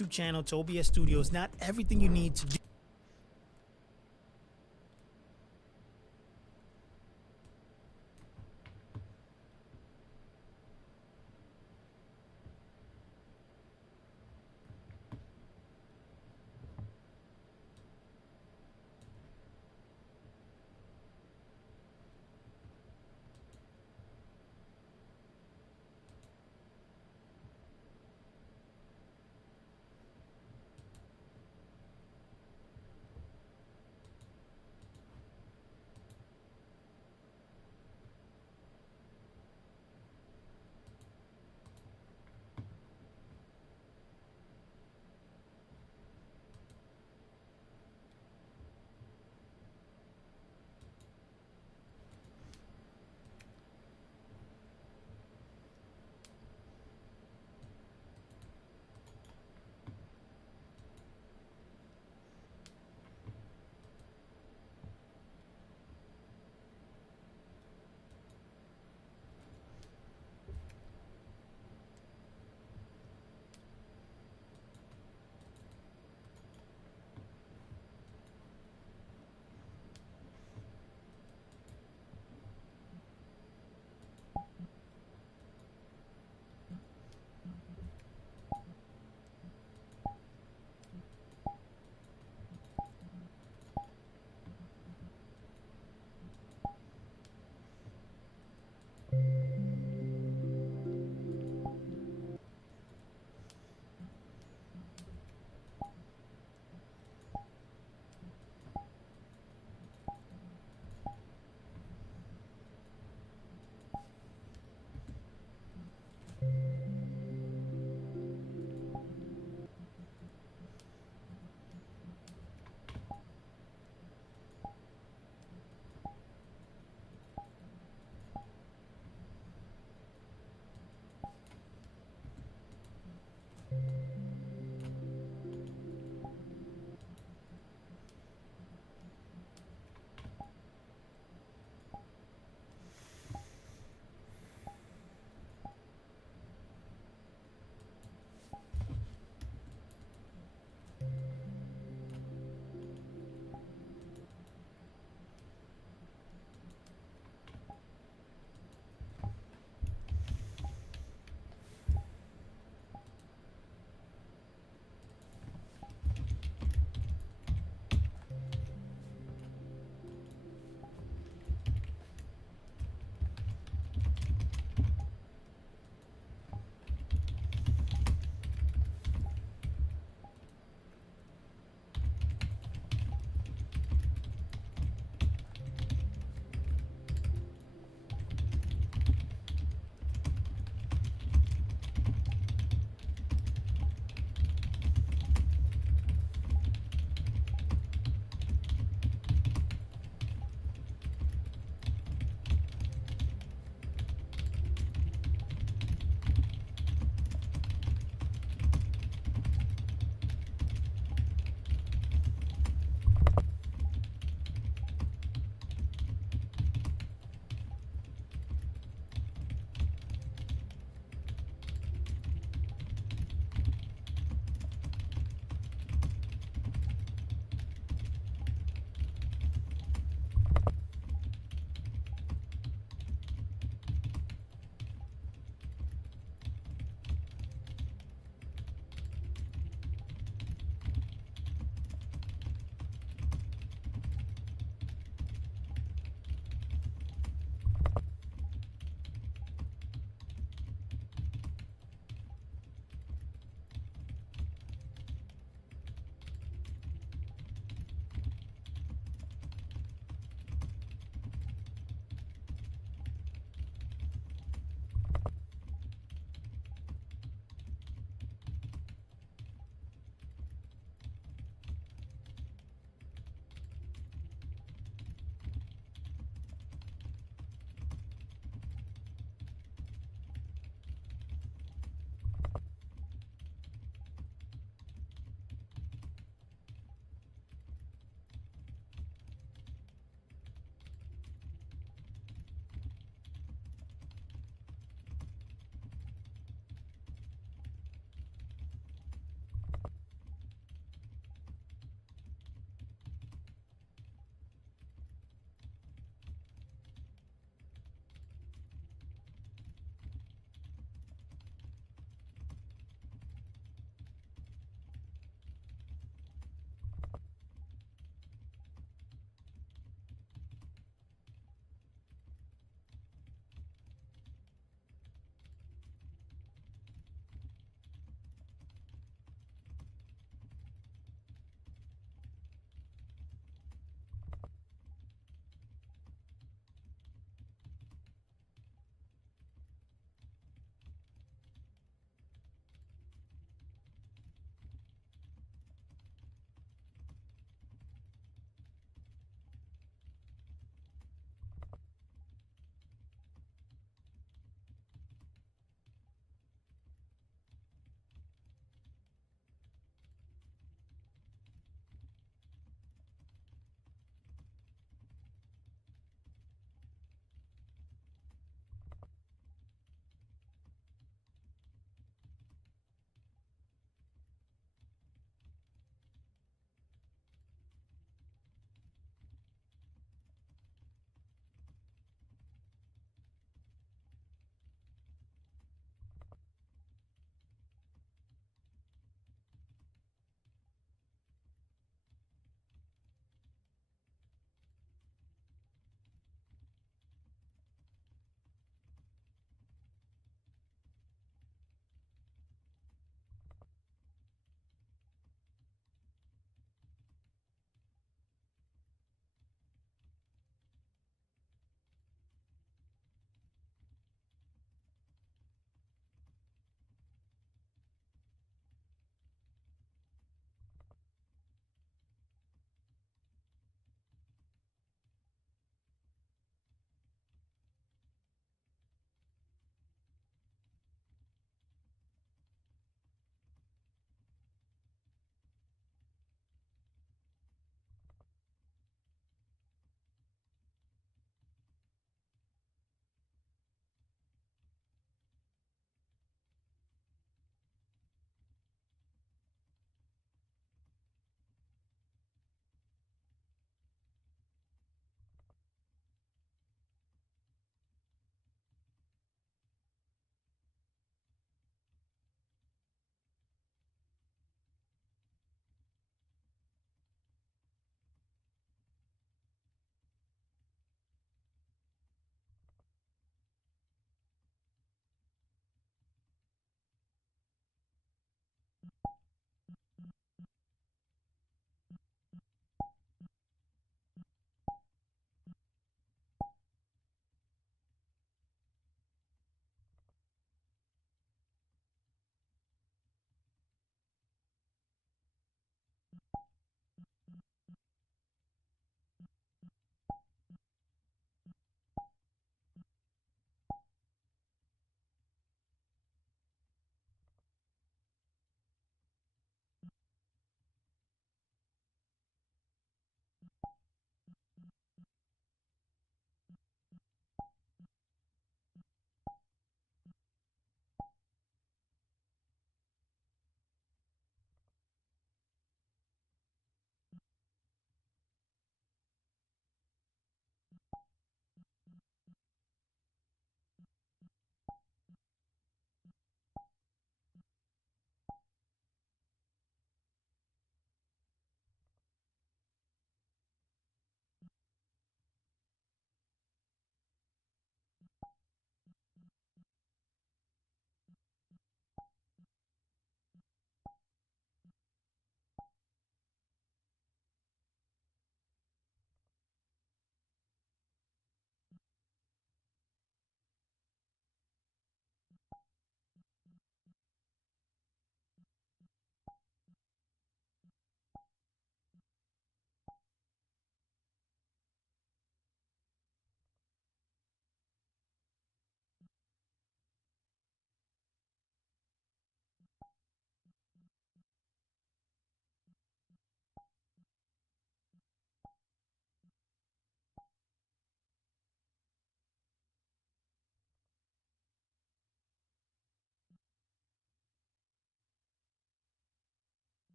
YouTube channel to OBS Studios. Not everything you need to do.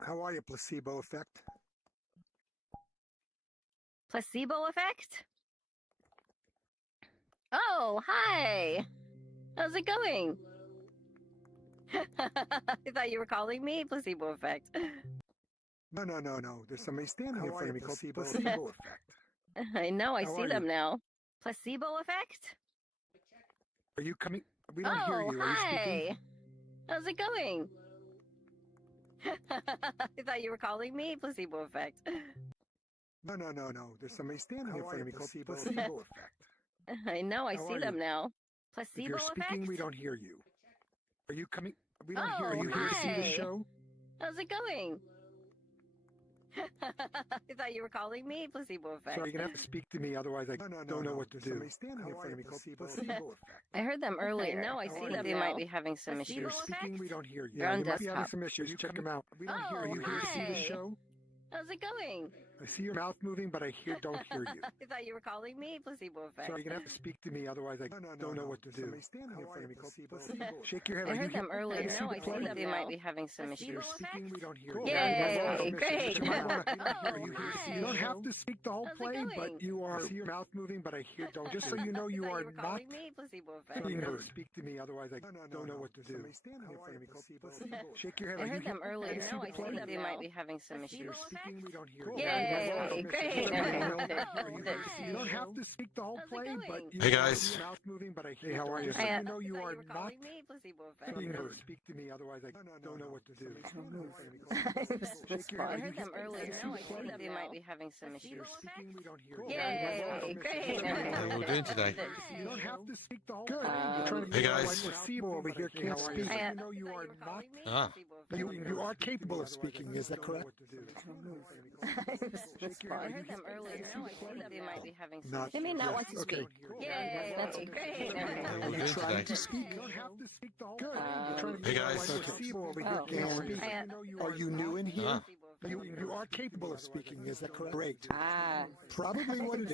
How are you, placebo effect? Placebo effect? Oh, hi! How's it going? I thought you were calling me placebo effect. No. There's somebody standing in front of me called placebo effect. I know, I How see are them you? now. Placebo effect? Are you coming? We don't hear Oh, you. Are you speaking? hi! How's it going? I thought you were calling me placebo effect. No. There's somebody standing in front of me called placebo effect. I know, I How see are them you? now. If Placebo you're effect? speaking, we don't hear you. Are you coming? We don't hear Oh, you. Are you here to see the hi. show? How's it going? I thought you were calling me placebo effect. Sorry, you're gonna have to speak to me, otherwise I don't know what to do. Somebody standing in front of me called placebo effect. I heard them earlier. No, I How see are them you? They might be having some If you're issues. speaking, we don't hear you. They're on you might be having desktop. some issues. Check them out. We don't Oh, hear you. Are you here to see the hi. show? How's it going? I see your mouth moving, but I don't hear you. I thought you were calling me placebo effect. Sorry, you're gonna have to speak to me, otherwise I don't know what to do. Somebody standing in front of me called placebo. Shake your head. I Are you heard them here? earlier. Can No, see I the see play? them They might be having some If you're issues. speaking, we don't hear you. Yay, great. You might wanna- Oh, Are you here to see hi. You don't have to speak the whole How's it play, going? but you are. I see your mouth moving, but I don't. Just so you know, you I thought are were not calling me placebo effect. being heard. Speak to me, otherwise I don't know what to do. Somebody standing in front of me called placebo. Shake your head. I Are you heard them here? earlier. Can see No, the I play? see them They might be having some If you're issues. speaking, we don't hear you. Yay, great. You don't have to speak the whole How's it play, going? but you Hey, are- guys. your mouth moving, but I how are you? So I, you know you I are thought not calling me placebo effect. being heard. Speak to me, otherwise I don't know what to do. This your head. I Are you heard them here? earlier. Can see No, the I play? see them They might be having some If you're issues. speaking, we don't hear you. Yay, great. What are we doing today? You don't have to speak the whole Good. play. You're trying to Hey, figure out guys. why placebo over here can't speak. I, You know you are not. Ah. You are capable of speaking. Is that correct? this I heard them earlier. No, I see them They might be having some Not. issues. They may not want to Okay. speak. Yay, that's great. What are Are we you doing trying today? to speak? You don't have to speak the whole play. You're trying to Hey, figure out guys. why placebo over here Oh. can't speak. I, Are you new in here? Ah. You are capable of speaking. Is that correct? Great. Ah. Probably what it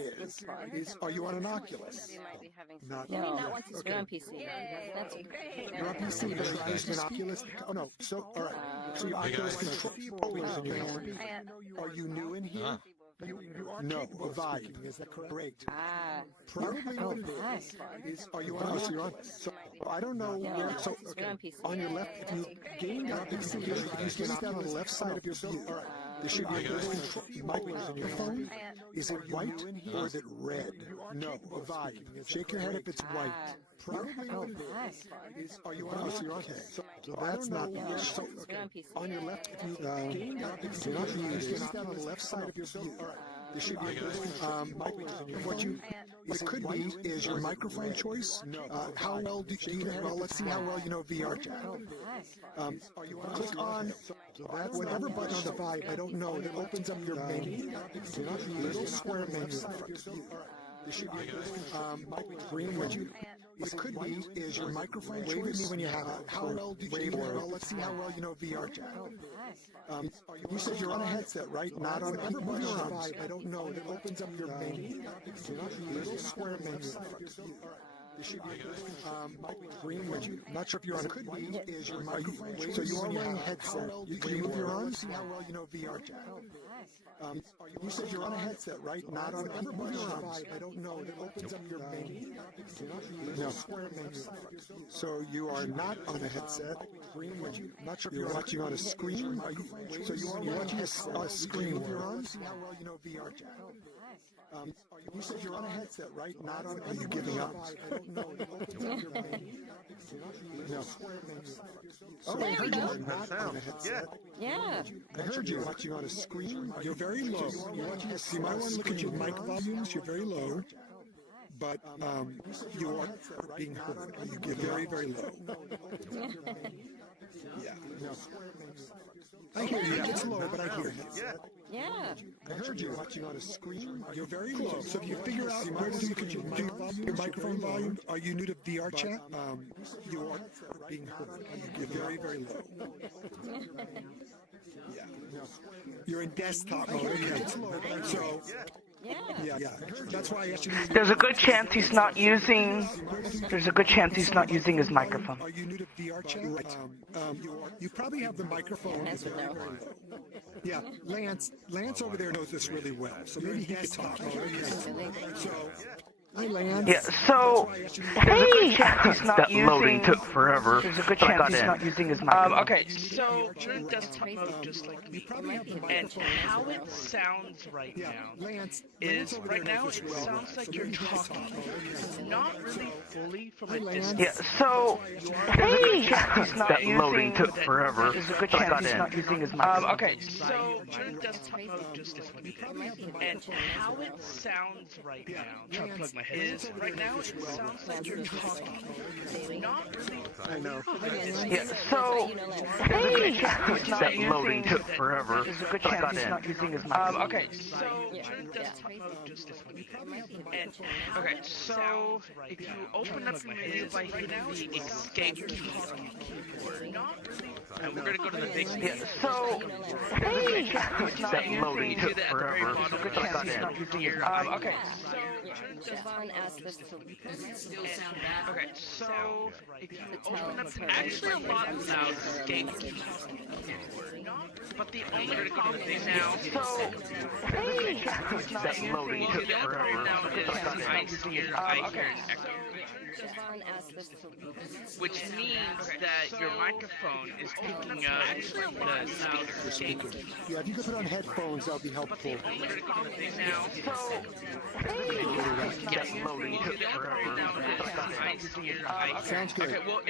is are you on an Oculus? They might be having some Not. They may No. not want to speak Okay. on PC. Yay, that's great. You're on PC, but you're using an Oculus. Oh no. So all right. So your Hey, Oculus guys. controllers in your hand. I, Are you new in here? Ah. You are no, a Vibe. Is that correct? Great. ah. Probably what it is are you on? So you're on. So I don't know where. So We're on PC. on your left, if you gain your PC, if you see that on the left side of your view, all right. There should be a little microphone in your phone. Is it white or is it red? No, a Vibe. Shake your head if it's white. Probably what it is are you on? So you're on. Okay. So that's not. So We're on PC. on your left, if you gain your PC, you're not using that on the left side of your view. All right. There should be a microphone. What you it could be is your microphone choice. How well do you know? Well, let's see how well you know VR chat. Click on whatever button on the Vibe. I don't know. That opens up your menu. Little square menu in front. There should be green. What you it could be is your microphone choice. Wave at me when you have it. How well do you know? Well, let's see how well you know VR chat. You said you're on a headset, right? Not on whatever button on the Vibe. I don't know. That opens up your menu. Little square menu in front. Green, not sure if you're on. Could be is your microphone. So you are wearing a headset. Can you move your arms? See how well you know VR chat. You said you're on a headset, right? Not on. Move your arms. I don't know. It opens up your menu. No. So you are not on a headset. Not sure if you're watching on a screen. So you are watching a screen. Move your arms. See how well you know VR chat. You said you're on a headset, right? Not on. Are you giving up? I don't know. It opens up your menu. No. Oh, I heard you are not on a headset. Yeah. I heard you watching on a screen. You're very low. You might want to look at your mic volumes. You're very low. But you are being heard. You're very, very low. Yeah. I hear you. It's low, but I hear you. Yeah. I heard you watching on a screen. You're very low. So if you figure out where to do your microphone volume, are you new to VR chat? You are being heard. You're very, very low. Yeah. You're in desktop mode. Okay. So. Yeah. That's why I asked you. There's a good chance he's not using. There's a good chance he's not using his microphone. Are you new to VR chat? You probably have the microphone. Yeah, Lance over there knows this really well, so maybe he could talk. So. Hi, Lance. Yeah, so, hey! He's not that using... loading took forever. There's a good chance he's not using his microphone. Okay, so you're in desktop mode just like me. And how it sounds right now is, right now it sounds like you're talking not really fully from a distance. Yeah, so, hey! He's not that using... loading took forever. There's a good chance he's not using his microphone. Okay, so you're in desktop mode just like me. And how it sounds right now, trying to plug my is right now it sounds like you're talking not really. I know. Yeah, so, hey! He's not that using... loading took forever. There's a good chance he's not using his microphone. Okay, so you're in desktop mode just like me. And okay, so if you open up your menu by hitting the escape key on your keyboard, not really. And we're gonna go to the big Yeah, so, hey! He's not That using... loading took forever. There's a good chance he's not using his okay, so Siobhan asked us to okay, so if you open up actually a lot loud escape key, but the only problem now, So, hey! He's not That using... loading took the other problem now forever. is I hear okay. Siobhan asked us to Which means that your microphone is picking up the sound escape key. Yeah, if you could put on headphones, that would be helpful. Now, That loading took forever. Sounds good. okay, well,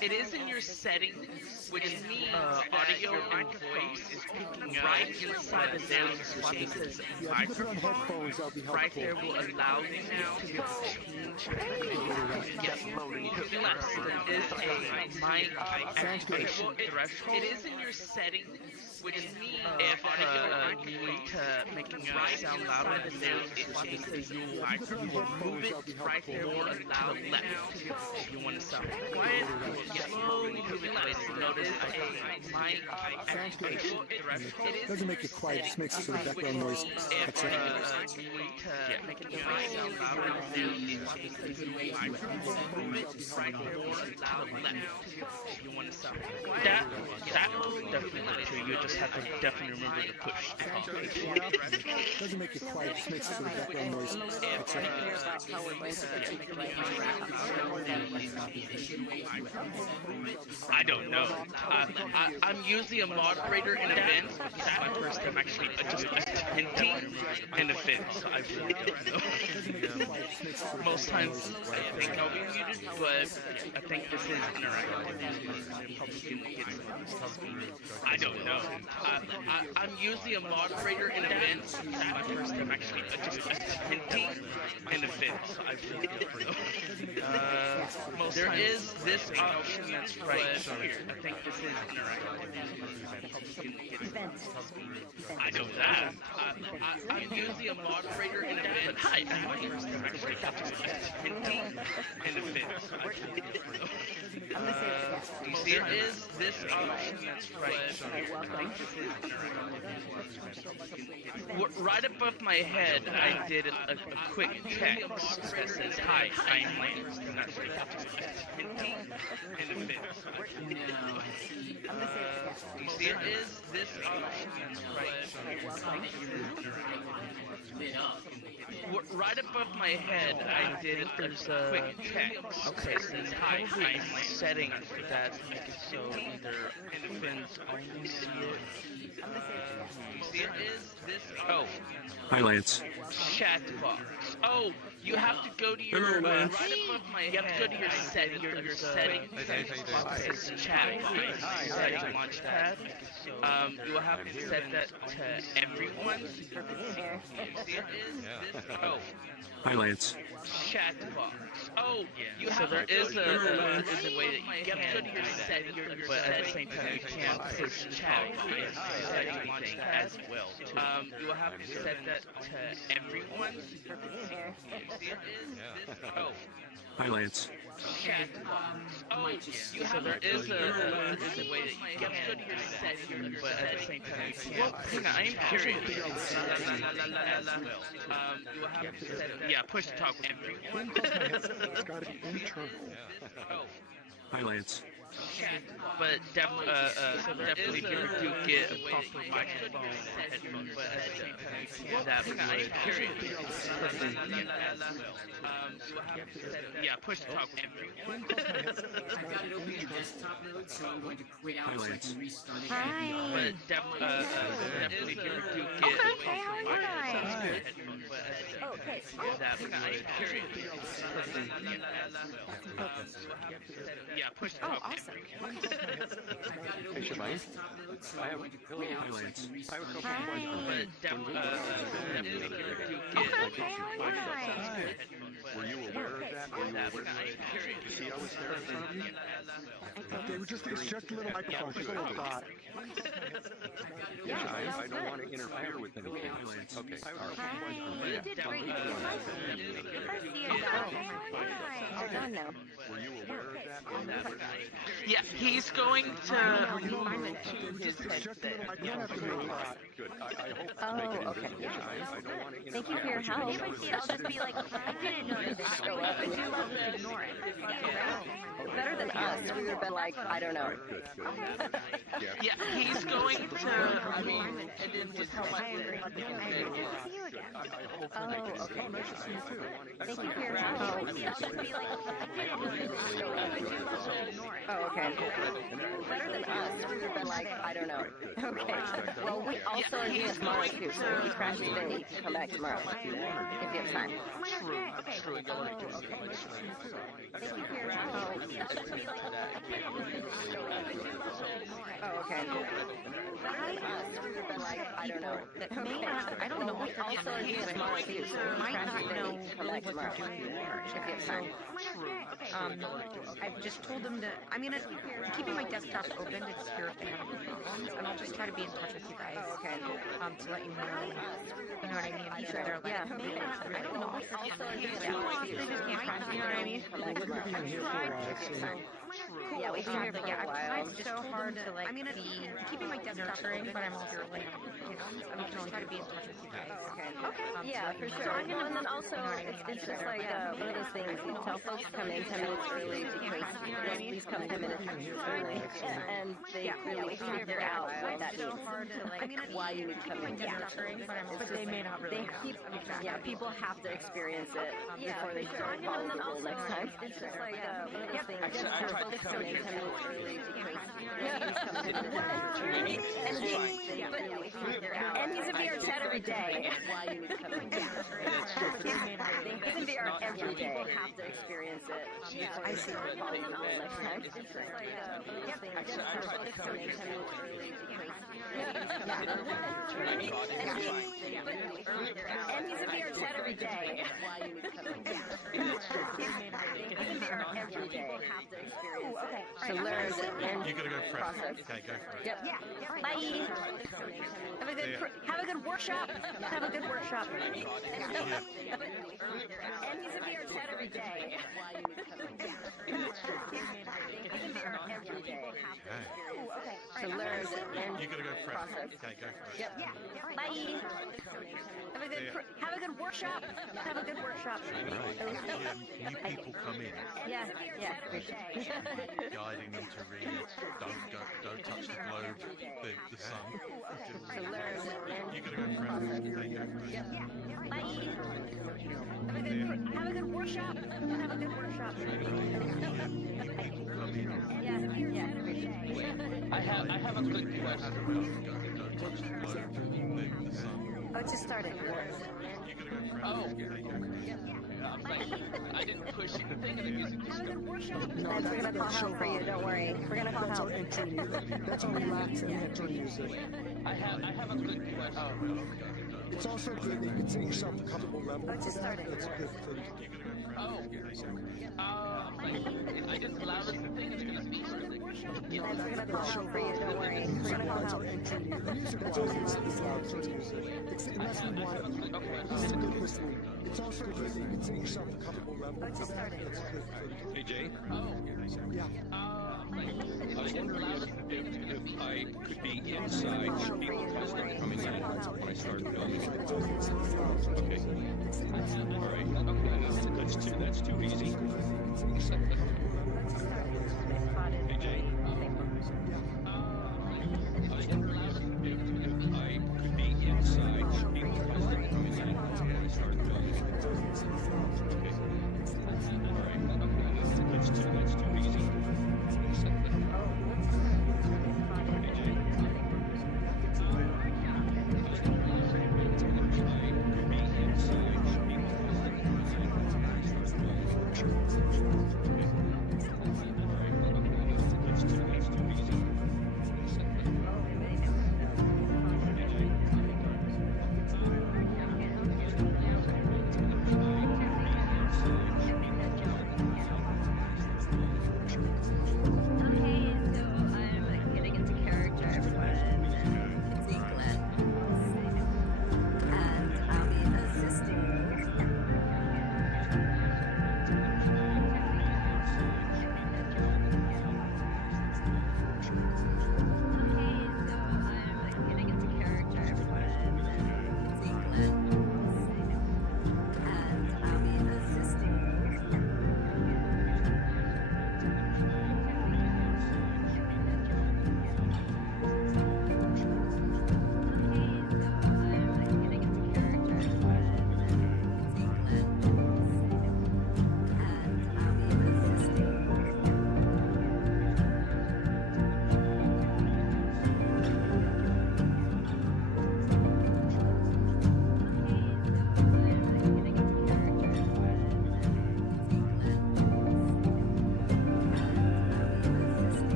it is in your settings, which means audio and voice is picking up right inside the sound spot because Yeah, if you could put on headphones, that would be helpful. right there will allow you now to change That loading took less forever. is a mic Sounds good. activation threshold. It is in your settings, which means if you need to making a sound louder than this, it's because you will move it right there will allow left. If you want to sound quiet, slowly move it less. Notice a mic activation threshold. It is Doesn't make it quiet, it just makes sort of background noise. if you need to make a sound louder than this, it's because you will move it right there will allow left. If you want to sound quiet, that will definitely true. You just have to definitely remember to push. Doesn't make it quiet, it just makes sort of background noise. about how we're going to get you I don't know. I'm usually a moderator in events, but this is my first time actually just attending an event, so I really don't know. Most times I think I'll be muted, but I think this is interactive. I don't know. I'm usually a moderator in events, but this is my first time actually just attending an event, so I really don't know. There is this option that's right here. I think this is interactive. I know that. I'm usually a moderator in a bit. Hi, I'm my first time actually hinting in a bit. There is this option that's right here. I think this is interactive. Right above my head, I did a quick text that says, "Hi, I'm Lance." And that's hinting in a bit. There is this option that's right here. Right above my head, I did a quick text. Okay, says, "Hi, I'm Lance." Setting for that to make it so either friends only see it. There is this. Oh. Hi, Lance. Chat box. Oh, you have to go to your right above my head. You have to go to your setting. Your settings. It says chat box. Setting launchpad. You will have to set that to everyone. There is this. Oh. Hi, Lance. Chat box. Oh, you have there is a way that you can go to your settings, but at the same time you can't push chat setting as well. You will have to set that to everyone. There is this. Oh. Hi, Lance. Chat box. Oh, there is a way that you can go to your settings, but at the same time you can't. Hang on, I'm curious. You will have to set it. Yeah, push to talk with everyone. It's got to be internal. Oh. Hi, Lance. But definitely if you ever do get a proper microphone or headphones, but at the same time you can't. That I'm curious. You will have to set it. Yeah, push to talk with everyone. I've got it open in desktop mode, so I'm going to quit out so I can restart it. Hi. But definitely if you ever do get a proper microphone or headphones, but at the same time that I'm curious. Yeah, push to talk with everyone. Hey, Siobhan. I have a pillow. Hi, Lance. I have a couple of questions. But definitely if you ever do get Were you aware of that? Were you aware of that? Did you see I was there in front of you? They were just, it's just a little microphone, just a little dot. Yeah, I don't want to interfere with anything. Okay, all right. You did great. All done now. Were you aware of that? yeah, he's going to. It's just a little microphone. Good. I hope it's Oh, making it okay. visible. I don't want to interfere. Thank you for your help. I'll just be like, I didn't notice it. Show up. But you love to ignore it. Better than us. We would have been like, I don't know. Good, good. Yeah, he's going to. I agree. See you again. Oh, okay. Nice to see you too. Thank you for your help. I'll just be like, I didn't notice it. But you love to ignore it. Oh, okay. Better than us. We would have been like, I don't know. Okay. Well, we also are doing tomorrow too, so if you crash today, you can come back tomorrow. If you have time. Oh my gosh, okay. Thank you for your help. I'll just be like, I didn't notice it. But you love to ignore it. Oh, okay. Better than us. We would have been like, I don't know. That may not, I don't know what they're Also are doing tomorrow too, so if you might crash not today, know you can come back what tomorrow. they're doing tomorrow. If you have time. I've just told them to, I'm gonna, keeping my desktop open to hear if they have any problems, and I'll just try to be in touch with you guys, Oh, okay. to let you know what I mean? Make sure they're like, Yeah. I don't know what they're Also are doing they tomorrow too, just so if can't you crash, you know what I mean? come back tomorrow. We're here for a while, so. Yeah, we've been here for Yeah, a while. I've just so hard to like, I'm gonna be keeping my desktop open, but I'm also like, I'm gonna try to be in touch with you guys. Okay. Yeah, for sure. Well, and then also, it's just like one of those things. You tell folks to come in 10 minutes early because please come 10 minutes early, and they really figure out what that means. Why you need to come in. Yeah. But they may not really know. Yeah, people have to experience it before they start following the rule next time. It's just like one of those things. Tell folks to come in 10 minutes early because please come 10 minutes early. And he's in VR chat every day. Why you need to come in. He's in VR every day. People have to experience it before they start following the rule next time. It's just like one of those things. Tell folks to come in 10 minutes early because and he's in VR chat every day. Why you need to come in. He's in VR every day have to experience Okay. it. To learn You gotta go for process. it. Okay, go for it. Yep. Yeah. Bye. Have a good workshop. Have a good workshop. And he's a VR chat every day. He's a VR every day. Okay. To learn You gotta go for it. process. Okay, go for it. Yep. Bye. Have a good workshop. Have a good workshop. New people come in, Yeah. guiding them to read. Don't touch the globe, the sun. To learn You gotta go for it. Okay, go for it. Yep. Bye. Have a good workshop. Have a good workshop. People come in, Yeah. I have a quick question. don't touch the globe, the sun. Oh, it just started. You gotta go for it. Oh. Okay, go for it. I was like, I didn't push the thing and the music just started. And we're gonna call help for you. Don't worry. We're gonna call That's our help. entry music. That's our relax and enter music. I have a quick question. It's also good that you can set yourself a comfortable level. Oh, it just started. That's a good thing. Oh. I didn't allow this thing and the speaker. And we're gonna call help for you. Don't worry. We're gonna call That's help. our entry music. The music that's always loud for music. It's unless we want this is good listening. It's also good that you can set yourself a comfortable level. Oh, it just started. That's a good thing. Hey, Jay, Yeah. I was wondering if I could be inside when people start coming in when I start filming. Okay. All right. That's too easy. Hey, Jay. I was wondering if I could be inside when people start coming in when I start filming. Okay. All right. That's too easy. Hey, Jay.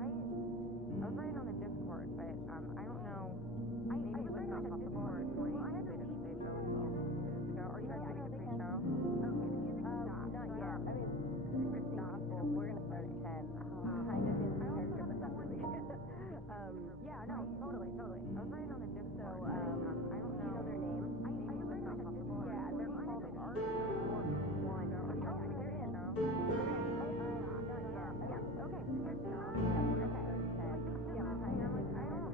I was writing on the Discord, but I don't know. Maybe it was not possible at this point. I had to leave the show as well 2 minutes ago. Are you guys ready to pre-show? Okay, the music stopped. Not yet. I mean, it's stopped. We're gonna start at 10. Kind of in character, but not really. Yeah, no, totally. I was writing on the Discord. So, I don't know their name. Maybe it was not possible. Yeah, they're called Art or One. They're in. Not yet. Yeah. Okay. Okay. Yeah, I'm like, I don't.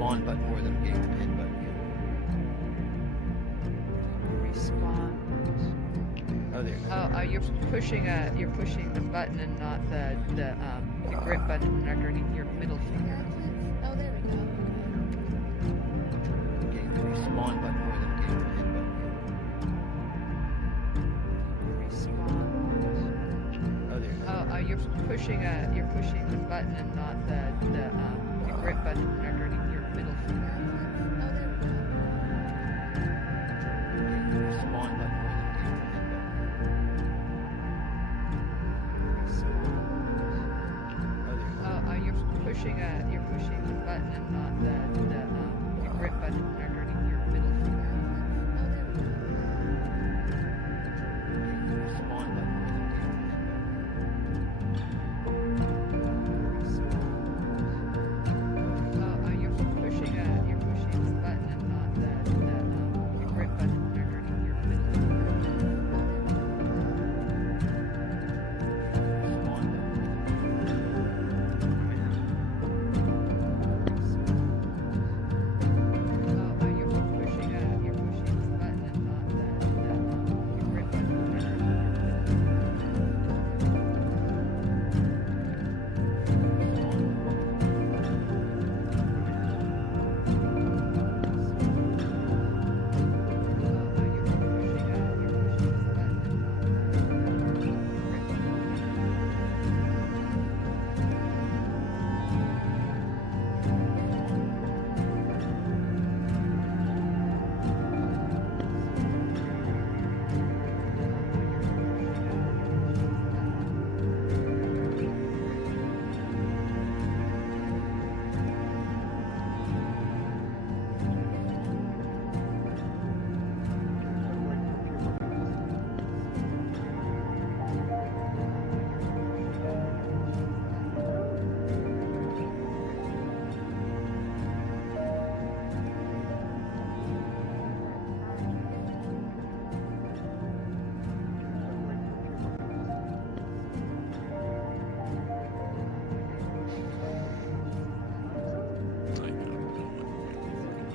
spawn button more than I'm getting the pin button here. Respawn. Oh, there. Oh, you're pushing the button and not the grip button underneath your middle finger. Oh, there we go. Getting the respawn button more than I'm getting the pin button here. Respawn. Oh, there. Oh, you're pushing the button and not the grip button underneath your middle finger. Oh, there we go. Getting the respawn button more than I'm getting the pin button here. Oh, you're pushing the button and not the grip button underneath your middle finger. Oh, there we go. Getting the respawn button more than I'm getting the pin button. You're pushing the button and not the grip button underneath your middle finger.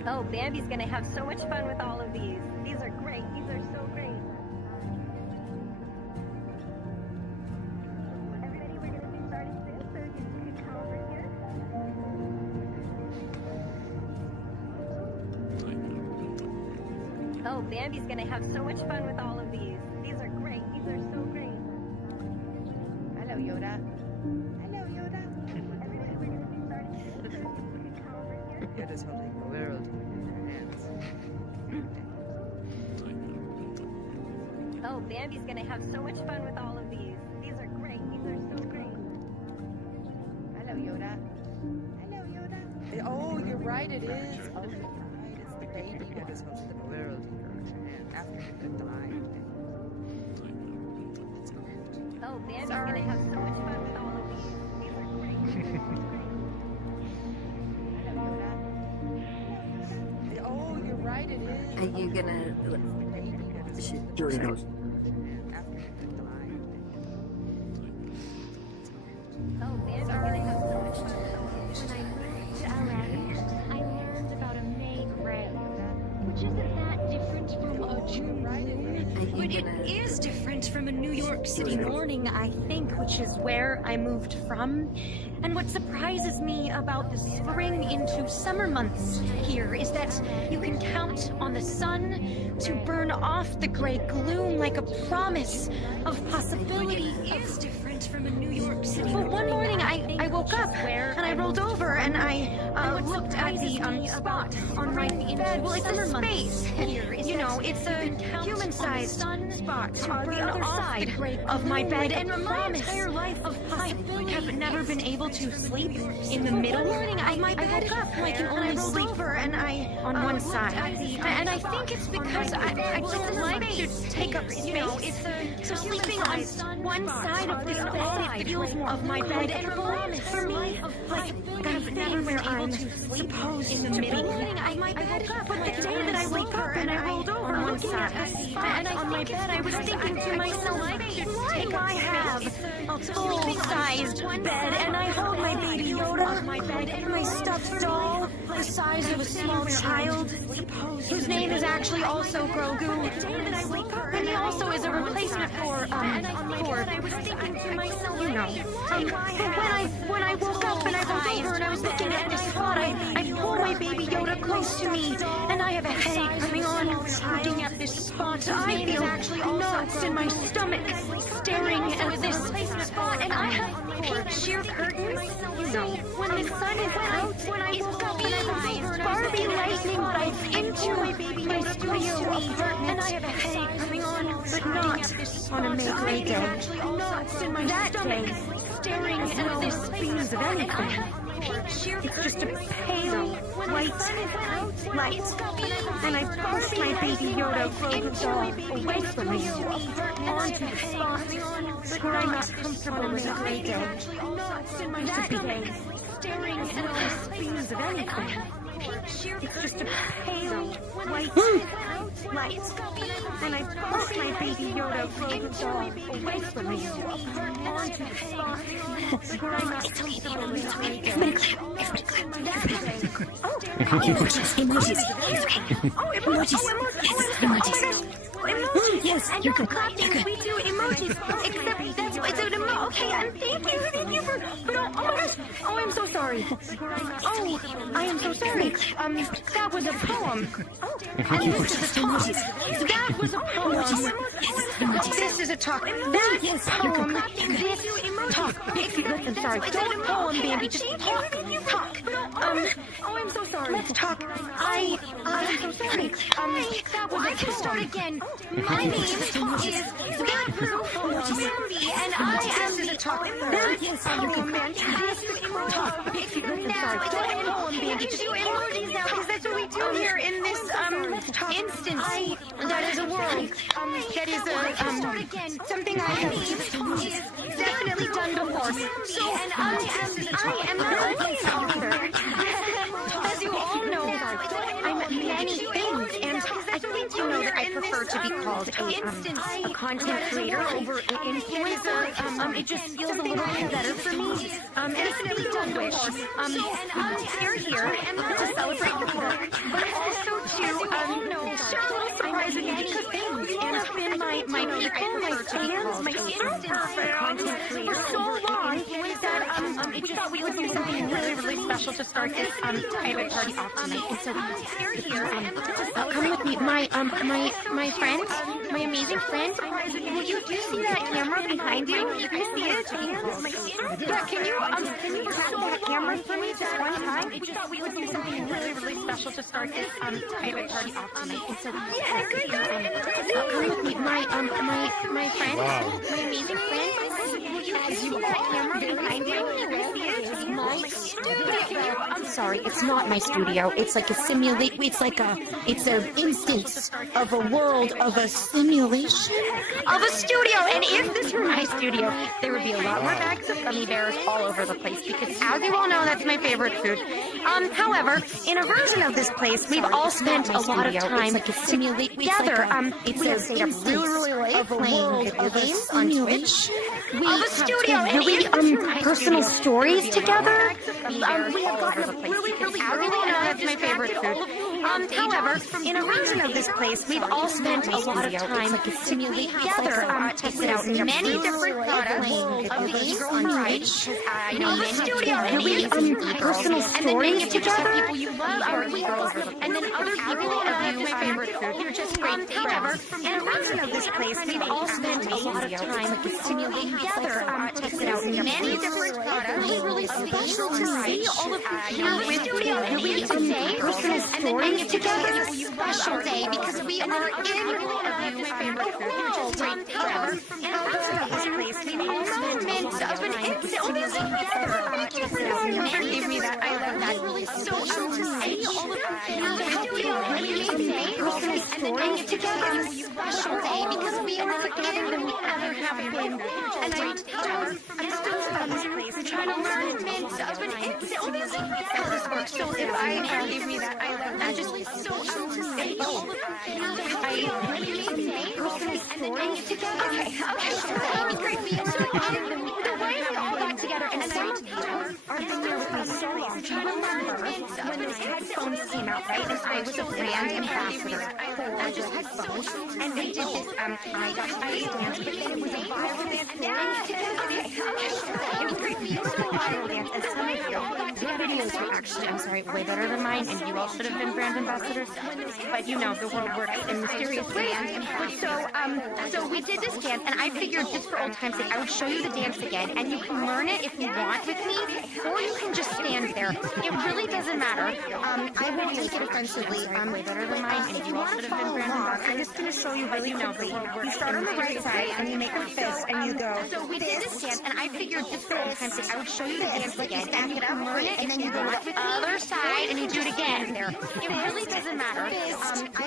Oh, Bambi's gonna have so much fun with all of these. These are great. These are so great. Everybody, we're gonna be starting soon, so you can come over here. Oh, Bambi's gonna have so much fun with all of these. These are great. These are so great. Hello, Yoda. Hello, Yoda. Everybody, we're gonna be starting soon, so you can come over here. Yoda's holding the world in her hands. Oh, Bambi's gonna have so much fun with all of these. These are great. These are so great. Hello, Yoda. Hello, Yoda. Oh, you're right, it is. Oh, you're right, it's the baby that is holding the world in her hands after it died. Oh, Bambi's gonna have so much fun with all of these. These are great. Oh, you're right, it is. Are you gonna? She already knows. Oh, Bambi's gonna have so much fun. When I moved to LA, I learned about a May Gray, which isn't that different from a June moon, but it is different from a New York City morning, I think, which is where I moved from. And what surprises me about the spring into summer months here is that you can count on the sun to burn off the gray gloom like a promise of possibility. It is different from a New York City. But one morning I woke up and I rolled over and I looked at the spot on my bed. Well, it's a space. You know, it's a human-sized spot on the other side of my bed. And my entire life of possibility, I have never been able to sleep in the middle of my bed. I woke up and I can only sleep on one side. And I think it's because I don't like to take up space. So sleeping on one side of this bed, it feels more of my bed. And for me, like I've never been able to sleep in the middle of my bed. But the day that I wake up and I rolled over on one side, And on my bed, I was thinking to myself, what? I have a full-sized bed, and I hold my baby Yoda, my stuffed doll, the size of a small child, whose name is actually also Grogu. And he also is a replacement for, you know. But when I woke up and I rolled over and I was looking at this spot, I pulled my baby Yoda close to me, and I have a headache coming on looking at this spot. I feel knots in my stomach staring at this spot, and I have pink sheer curtains. So when the sun is out, when I woke up and I rolled over, Barbie lightning bolts into my studio apartment, and I have a headache coming on, but not on a May Gray day. Knots in my stomach staring at this beams of anything. It's just a pale, white light, and I push my baby Yoda Grogu doll away from me, onto the spot where I'm not comfortable in a gray day. It's a being staring at this beams of anything. It's just a pale, white light, and I push my baby Yoda Grogu doll away from me, onto the spot where I'm not comfortable in a gray day. Yes, you're good. We do emojis, except that's it's an emoji. Okay, and thank you for oh my gosh. Oh, I'm so sorry. Oh, I am so sorry. That was a poem. And this is a talk. That was a poem. This is a talk. That poem. This talk. Listen, sorry. Don't poem, Bambi. Just talk. Oh, I'm so sorry. Let's talk. I'm so sorry. I can start again. My name is Bambi, and I am the talk. That poem, fantastic talk. Now, don't poem, Bambi. Just do emojis now, because that's what we do here in this instance. That is a world. That is something I have definitely done before. So, and I am not only an author. As you all know, I'm many things, and I think you know that I prefer to be called a content creator over an influencer. It just feels a little bit better for me. And it's definitely done before. You're here to celebrate the work, but also to share a little surprise with you, because you have been my people, my fans, my content creator for so long that we thought we would do something really, really special to start this private party off tonight. And so you're here to come with me. My friend, my amazing friend. Do you see that camera behind you? You guys see it? Yeah, can you show that camera for me just one time? We thought we would do something really, really special to start this private party off tonight. And so yeah, good. Come with me. My friend, my amazing friend. Do you see that camera behind you? You guys see it? It's my studio. I'm sorry, it's not my studio. It's like a simulate. It's an instance of a world of a simulation of a studio. And if this were my studio, there would be a lot more bags of gummy bears all over the place, because as you all know, that's my favorite food. However, in a version of this place, we've all spent a lot of time together. It's stayed up really late playing video games on Twitch. Of a studio, and personal stories together. We have gotten really that's my favorite food. However, in a version of this place, we've all spent a lot of time together, tested out many different products of the e-girl variety. Of a studio, personal stories together. People you love are e-girls, and then other people of my favorite food. You're just great. However, in a version of this place, we've all spent a lot of time together, tested out many different products. Really special to see all of you here with me today. Personal stories together. Special day, because we are in my favorite food. You're just great. However, in a version of this place, we've all spent of an instant. Thank you for giving me that. I love that. So to see all of you personal stories together. Special day, because we are together than we ever have been. And I'm still about this place, trying to learn of an instant. How this works. So if I give me that, I love that. just so and all of I made all these stories together. Okay, that was great. So the way we all got together, and some of you are been there with me so long. Do you remember when those headphones came out, right? And I was a brand ambassador for those headphones, and we did this. I danced with it. It was a viral dance. It was great. We used to viral dance, and some of your videos were actually, I'm sorry, way better than mine, and you all should have been brand ambassadors. But you know, the world works in mysterious ways. So we did this dance, and I figured just for old time's sake, I would show you the dance again, and you can learn it if you want with me, or you can just stand there. It really doesn't matter. I won't take it offensively. Way better than mine, and you all should have been brand ambassadors. I'm just going to show you really quickly. You start on the right side, and you make a fist, and you go. So we did this dance, and I figured just for old time's sake, I would show you the dance again, and you can learn it, and then you go to the other side, and you do it again. There. It really doesn't matter. I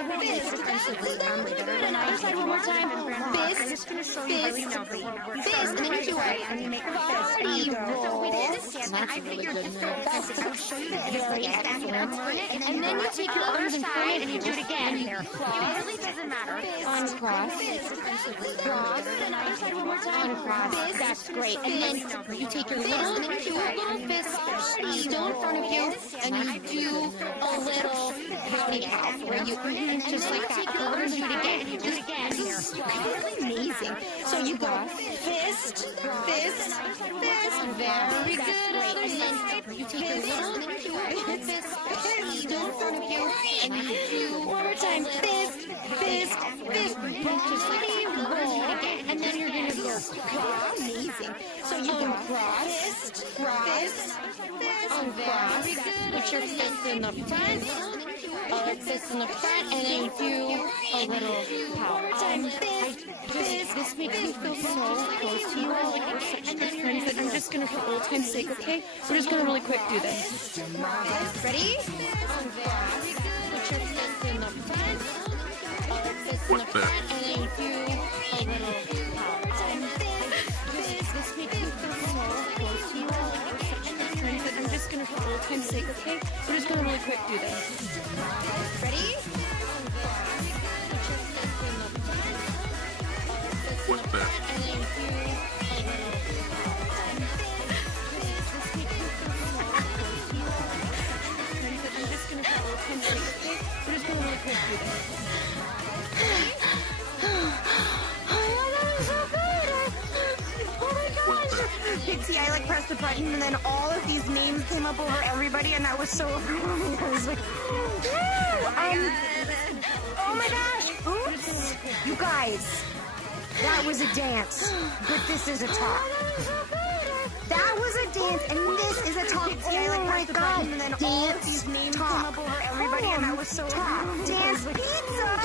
won't take it offensively. Way better than mine. One more time. Fist, fist, and then you do it, and you make a fist, and you go. So we did this dance, and I figured just for old time's sake, I would show you the dance again, and you can learn it, and then you take your other side, and you do it again. There. It really doesn't matter. Uncross. Cross. Uncross. That's great. And then you take your little fist, still in front of you, and you do a little howdy cow, where you just like that. We're going to do it again. You do it again. This is really amazing. So you go fist, fist, fist. Very good. And then you take your little fist, still in front of you, and you do one more time. Fist, fist, fist. Just like roll, and then you're going to go cross. Amazing. So you go cross, fist, uncross. Put your fist in the front, other fist in the front, and then you do a little power. This makes me feel so close to you all. Like we're such good friends that I'm just going to, for old time's sake, okay? We're just going to really quick do this. Ready? Put your fist in the front, other fist in the front, and then you do a little power. This makes me feel so close to you all. Like we're such good friends that I'm just going to, for old time's sake, okay? We're just going to really quick do this. Ready? What's that? And then you do a little I'm just going to, for old time's sake, okay? We're just going to really quick do this. Pixie, I pressed the button, and then all of these names came up over everybody, and that was so overwhelming. I was like, oh my gosh! Oops! You guys, that was a dance, but this is a talk. That was a dance, and this is a talk. Oh my god! And then all of these names came up over everybody, and that was so overwhelming. Dance pizza!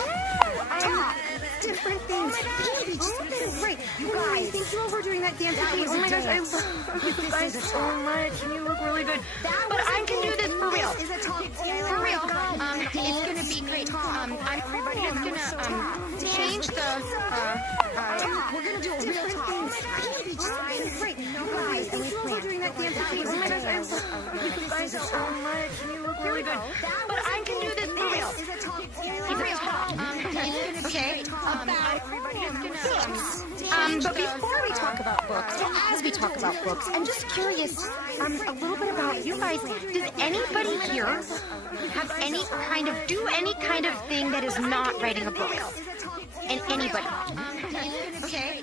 Talk! Different things. Baby, just great. You guys, thank you all for doing that dance with me. Oh my gosh, I love you guys so much, and you look really good. But I can do this for real. For real. It's gonna be great. Everybody is gonna change the. We're gonna do a real talk. Baby, just great. You guys, thank you all for doing that dance with me. Oh my gosh, I love you guys so much, and you look really good. But I can do this for real. For real. Okay. But before we talk about books, or as we talk about books, I'm just curious a little bit about you guys. Does anybody here have any kind of thing that is not writing a book? And anybody? Okay.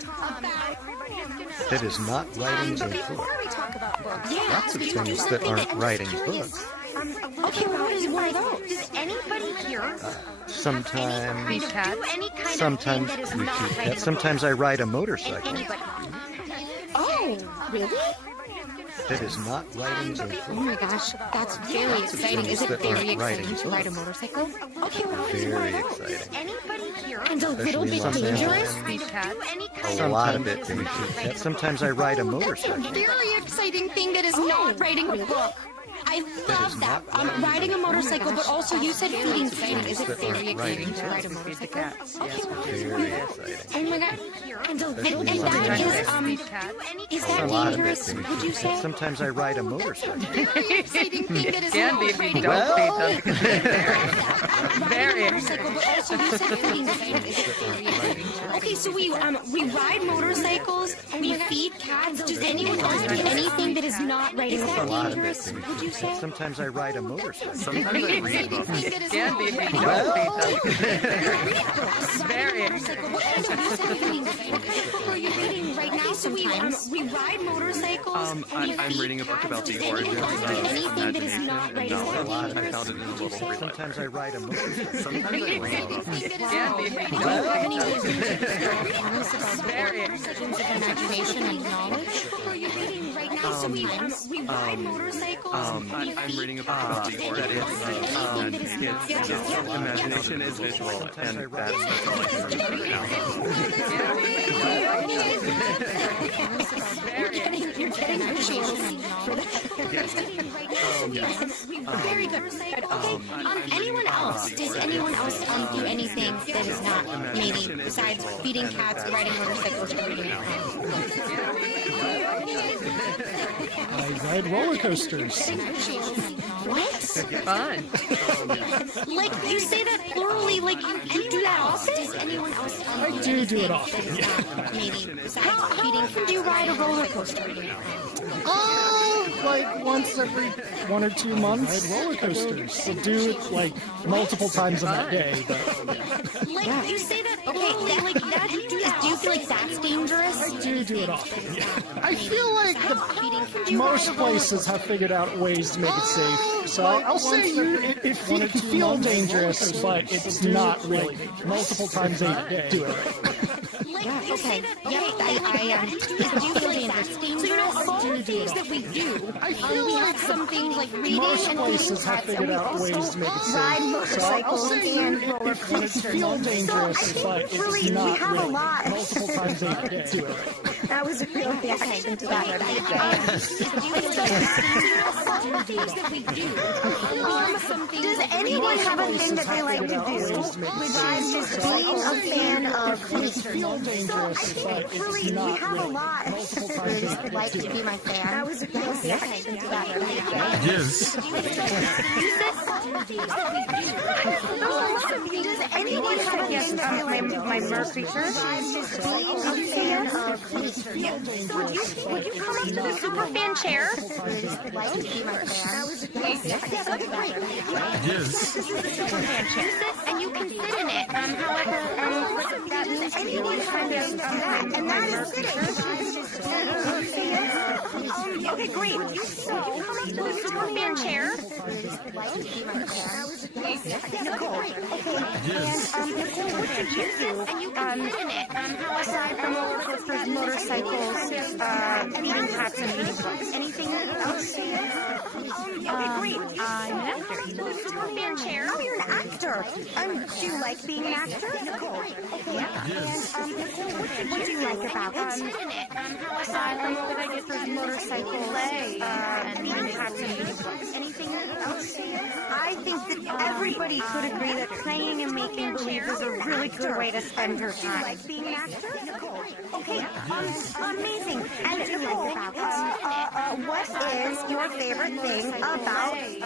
That is not writing a book. Before we talk about books, Lots of things that aren't writing books. Okay, what is one of those? Does anybody here Sometimes you feed cats. Sometimes I ride a motorcycle. Oh, really? That is not writing a book. Oh my gosh, that's very exciting. Is it very exciting to ride a motorcycle? Okay, well, very exciting. And a little bit dangerous? A lot of it dangerous. Sometimes I ride a motorcycle. That's a very exciting thing that is not writing a book. I love that. Riding a motorcycle, but also you said feeding cats. Is it very exciting to ride a motorcycle? Very exciting. Oh my god. And that is that dangerous, would you say? Sometimes I ride a motorcycle. Very exciting thing that is Can be if you don't feed them because they're very exciting. But also you said feeding cats. Is it very exciting? Okay, so we ride motorcycles, we feed cats. Does anyone else do anything that is not riding? Is that dangerous, would you say? Sometimes I ride a motorcycle. Can be if you don't feed them because they're very exciting. What kind of book are you reading right now? So we ride motorcycles. I'm reading a book about the origins of anything that is not imagination and riding. knowledge. I found it in a little free Sometimes I ride a motorcycle. Sometimes I Can be if you don't very Origins of imagination and knowledge. What are you reading right now? So we ride motorcycles. I'm reading a book about the origins of imagination is visual, and that's all I can remember now. You're getting appreciation. Very good. Anyone else? Does anyone else do anything that is not maybe besides feeding cats, riding motorcycles, or reading? I ride roller coasters. What? Fun. Like you say that plurally, like you do that often? Does anyone else I do it often. Yeah. maybe besides feeding? How often do you ride a roller coaster? Like once every 1 or 2 months. I ride roller coasters. I do it like multiple times in that day. But Like you say that plurally, like that. Do you feel like that's dangerous? I do it often. Yeah. I feel like most places have figured out ways to make it safe. So I'll say it feel dangerous, but it's not really. Multiple times a day. Do it right. Yeah, okay. Yeah, I do feel dangerous. So you know, all the things that we do, we have some things like reading Most and places have figured out ways to make it safe. So I'll say it feel dangerous, but it's not really. Multiple times a day. Do it right. That was a real reaction to that. Does anyone have a thing that they like to do? Besides just being a fan of feel dangerous, but it's not have a really. lot Multiple times a day. like to be my fan. That was a real reaction to that. Yes. Does anyone have a thing that they like to do? my mer creature? Besides just being a fan of Would you come up to the super fan chair? like to be my fan. That was a real reaction to that. Yes. Super fan chair. And you can sit in it. However, Does anyone have a and that is okay, great. So, come up to the super fan chair. Nicole. Yes. And you can sit in it. Aside from roller coasters, motorcycles, eating cats and reading books. Anything else? Okay, great. I'm an actor. Super fan chair. Oh, you're an actor. Do you like being an actor? Nicole. Okay. Yes. And what do you like about it? Aside from roller coasters, motorcycles, eating cats and reading books. Anything else? I think that everybody could agree that playing and making believe is a really good way to spend your time. Do you like being an actor? Nicole. Okay. Amazing. And Nicole, what is your favorite thing about me?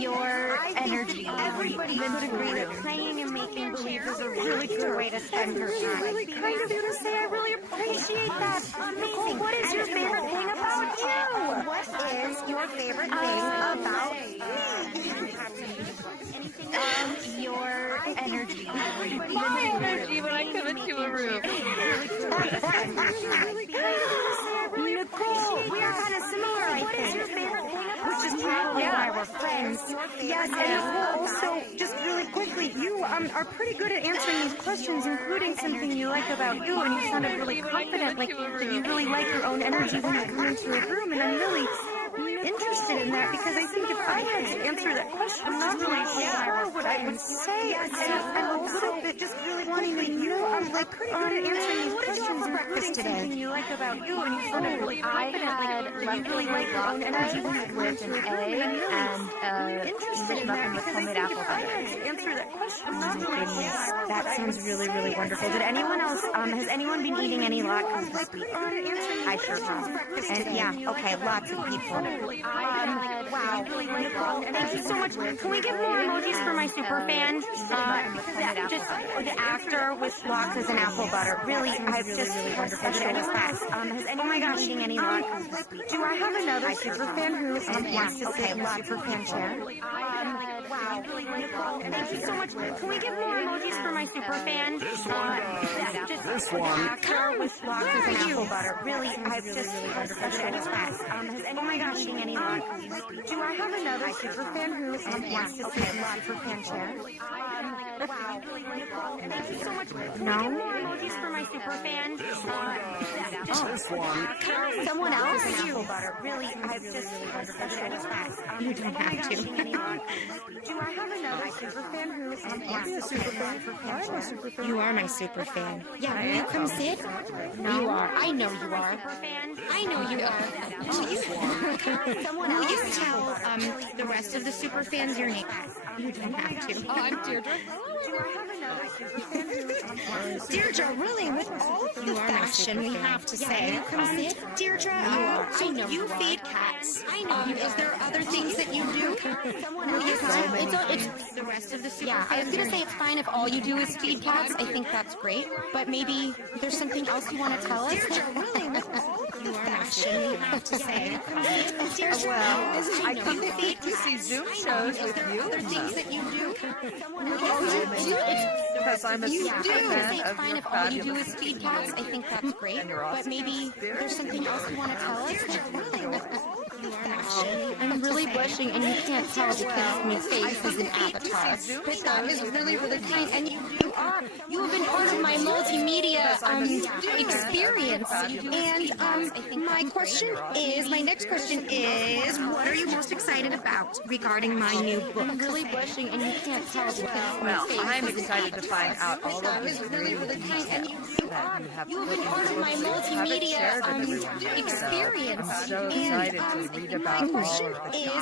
Your energy. Everybody could agree that playing and making believe is a really good way to spend your time. Really kind of you to say. I really appreciate that. Amazing. What is your favorite thing about you? What is your favorite thing about me? Your energy. My energy when I come into a room. Nicole, we are kind of similar, I think. Which is probably why we're friends. Yes, and Nicole, so just really quickly, you are pretty good at answering these questions, including something you like about you, and you sounded really confident, like that you really like your own energy when you come into a room, and I'm really interested in that because I think if I had to answer that question, I'm not really sure what I would say. And I'm a little bit just really wanting to know, I'm like pretty good at answering these questions for breakfast today. Something you like about you, and you sort of really confidently, you really like your own energy with an egg and English muffin with homemade apple butter. Answer that question. I'm not really sure. That sounds really, really wonderful. Did anyone else? Has anyone been eating any latkes this week? I sure have. And yeah, okay, lots of people. Wow. Nicole, thank you so much. Can we get more emojis for my super fan? Just the actor with latkes and apple butter. Really, I've just such any class. Has anyone been eating any latkes this week? Do I have another super fan who wants to sit in the super fan chair? Wow. Nicole, thank you so much. Can we get more emojis for my super fan? Just the actor with latkes and apple butter. Really, I've just such any class. Has anyone been eating any latkes this week? Do I have another super fan who wants to sit in the super fan chair? Wow. Nicole, thank you so much. No emojis for my super fan. Just the actor. Someone else? Apple butter. Really, I've just such any class. You don't have to. Do I have another super fan who wants to sit in the super fan chair? You are my super fan. Yeah, will you come sit? No. You are. I know you are. I know you are. Will you tell the rest of the super fans your name? You don't have to. Oh, I'm Deirdre. Do I have another super fan who Deirdre, really, with all of the fashion we have to say. Deirdre, I know you feed cats. I know. Is there other things that you do? It's the rest of the super fans. I was going to say it's fine if all you do is feed cats. I think that's great. But maybe there's something else you want to tell us? Deirdre, really, with all of the fashion we have to say. Well, I come to see Zoom shows with you. Other things that you do? Because I'm a super fan of fine if all you do is feed cats. I think that's great. But maybe there's something else you want to tell us? I'm really blushing, and you can't tell because my face is an avatar. But that is really, really kind. And you have been part of my multimedia experience. And my next question is, what are you most excited about regarding my new book? I'm really blushing, and you can't tell because my face I'm excited to find out all of is really, really kind. And you have been part of my multimedia experience. I'm so excited to read about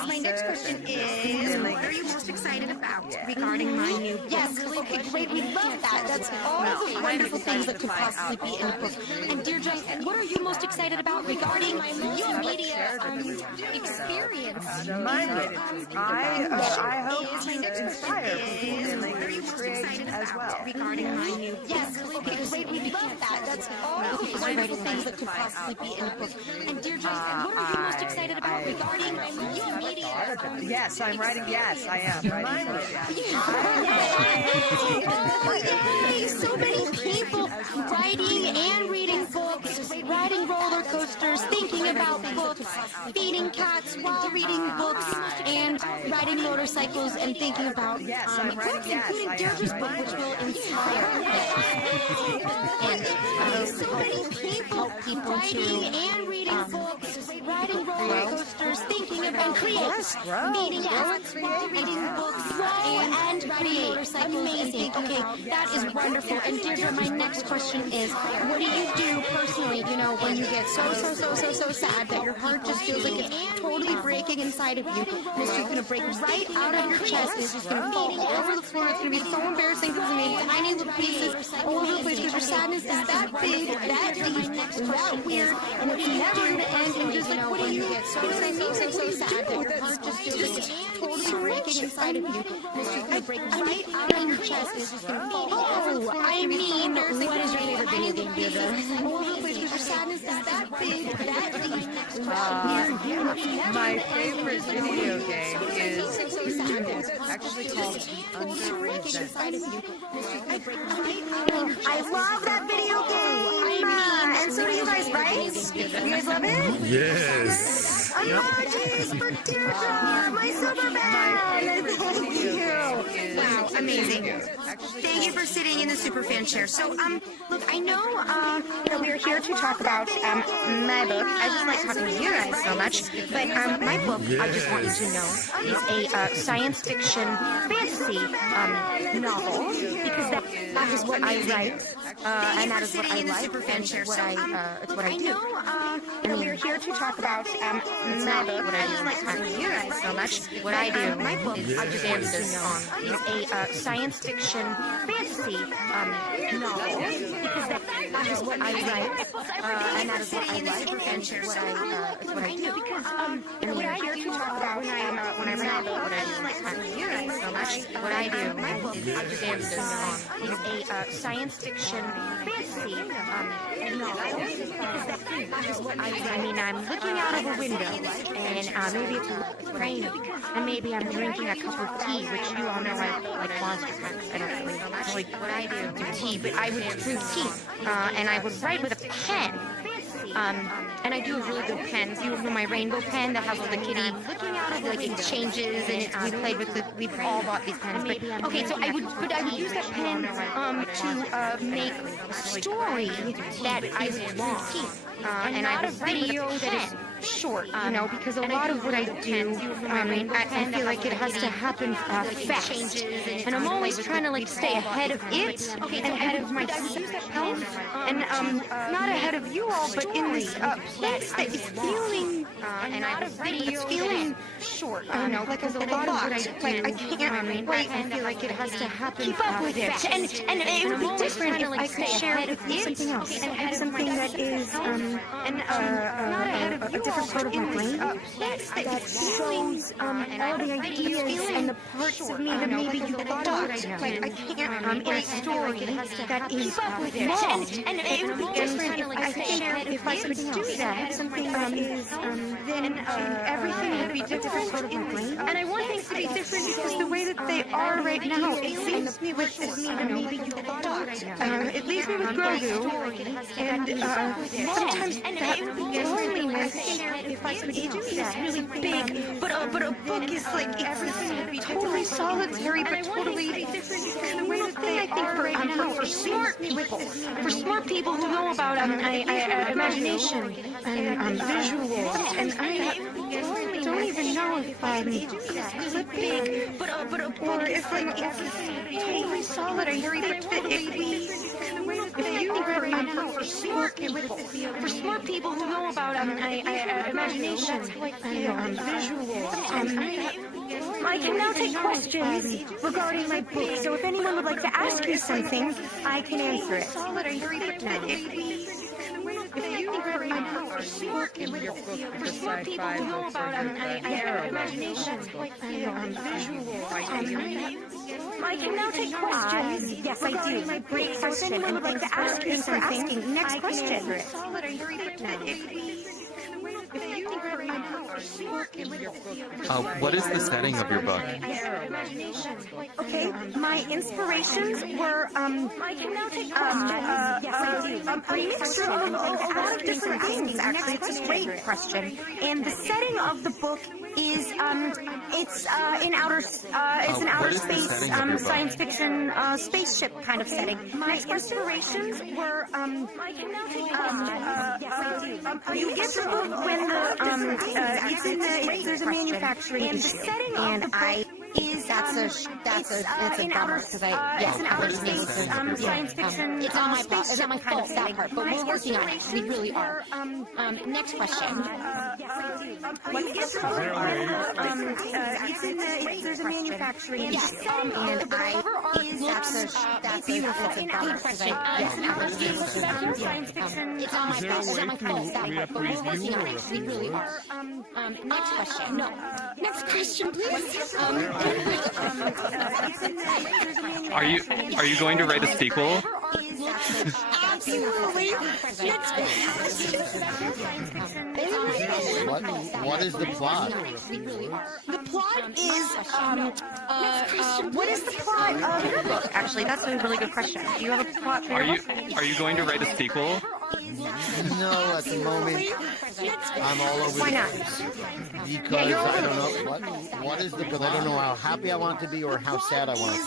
my next question is, what are you most excited about regarding my new book? Yes, okay, great, we love that. That's all the wonderful things that could possibly be in a book. And Deirdre, what are you most excited about regarding my multimedia experience? My book. I hope to inspire people to create as well. Regarding my new book. Yes, okay, great, we love that. That's all the wonderful things that could possibly be in a book. And Deirdre, what are you most excited about regarding my multimedia? Yes, I'm writing. Yes, I am writing. Yay! So many people writing and reading books, riding roller coasters, thinking about books, feeding cats while reading books, and riding motorcycles and thinking about books, including Deirdre's book, which will inspire and so many people writing and reading books, riding roller coasters, thinking about books, feeding cats while reading books, and riding motorcycles. Amazing. Okay, that is wonderful. And Deirdre, my next question is, what do you do personally, when you get so sad that your heart just feels like it's totally breaking inside of you? It's just going to break right out of your chest. It's just going to fall all over the floor. It's going to be so embarrassing because it made tiny little pieces all over the place because your sadness is that big, that deep, that weird, and it's never going to end. And just like, what do you get so sad that your heart just feels like it's totally breaking inside of you? It's just going to break right out of your chest. It's just going to fall all over the floor. I mean, what is your favorite video game, Deirdre? All over the place because your sadness is that big, that deep. My favorite video game is actually called Unreal. I love that video game! And so do you guys, right? You guys love it? Yes. Emojis for Deirdre, my super fan! Thank you! Wow, amazing. Thank you for sitting in the super fan chair. So, look, I know, we are here to talk about, my book. I just like talking to you guys so much. But, my book, I just want you to know, is a science fiction fantasy, novel. Because that is what I write. And that is what I like. Super fan chair. So, it's what I do. I know, we're here to talk about, my book. I just like talking to you guys so much. What I do, my book, I just want you to know, is a science fiction fantasy novel, because that is what I write, and that is what I like, and it's what I do. Because and what I here to talk about when I write a book, what I just like talking to you guys so much. What I do, my book, I just want you to know, is a science fiction fantasy novel, because that is what I write. I mean, I'm looking out of a window, and maybe it's raining, and maybe I'm drinking a cup of tea, which you all know I like Monster Trucks. I don't really do tea, but I would drink tea, and I would write with a pen. And I do a really good pen. You know my rainbow pen that has all the kitty, like it changes, and we all bought these pens. But okay, so I would use that pen to make a story that is long, and I have a video that is short, because a lot of what I do, I feel like it has to happen fast, and I'm always trying to stay ahead of it, and ahead of myself, and not ahead of you all, but in this place that is feeling, it's feeling short, because a lot of what I do, I can't wait, I feel like it has to happen keep up with it, and it would be different if I could share with you something else, something that is, not ahead of you, different part of my brain that shows all the ideas and the parts of me that maybe you thought I can't in a story that is long, and it would be different if I could do that, something that is then everything would be different part of my brain, and I want things to be different because the way that they are right now, it leaves me with maybe you thought it leaves me with Grogu, and sometimes that loneliness, if I could do that, really big, but a book is like everything totally solitary, but totally the way that they are for smart people who know about imagination and visuals, and I don't even know if I'm clipping, or if I'm totally solitary, but if you are for smart people who know about imagination and visuals, and I can now take questions regarding my book, so if anyone would like to ask me something, I can answer it. If you are for smart people who know about imagination and visuals, I can now take questions. Yes, I do. Great question. So if anyone would like to ask me something, next question. What is the setting of your book? Okay, my inspirations were a mixture of a lot of different things. Actually, it's a great question. And the setting of the book is it's an outer space science fiction spaceship kind of setting. My inspirations were you get the book when there's a manufacturing issue, and it's an outer space science fiction. It's not my fault, that part, but we're working on it. We really are. Next question. You get the book when there's a manufacturing issue, and That's a question. Science fiction. It's not my fault, that part, but we're working on it. We really are. Next question. No. Next question, please. Are you going to write a sequel? Absolutely. What is the plot? The plot is what is the plot of your book? Actually, that's a really good question. Do you have a plot for your book? Are you going to write a sequel? No, at the moment, I'm all over Why the not? place. Yeah, Because you're I don't know what is because I don't know how happy I want to be or how sad I want it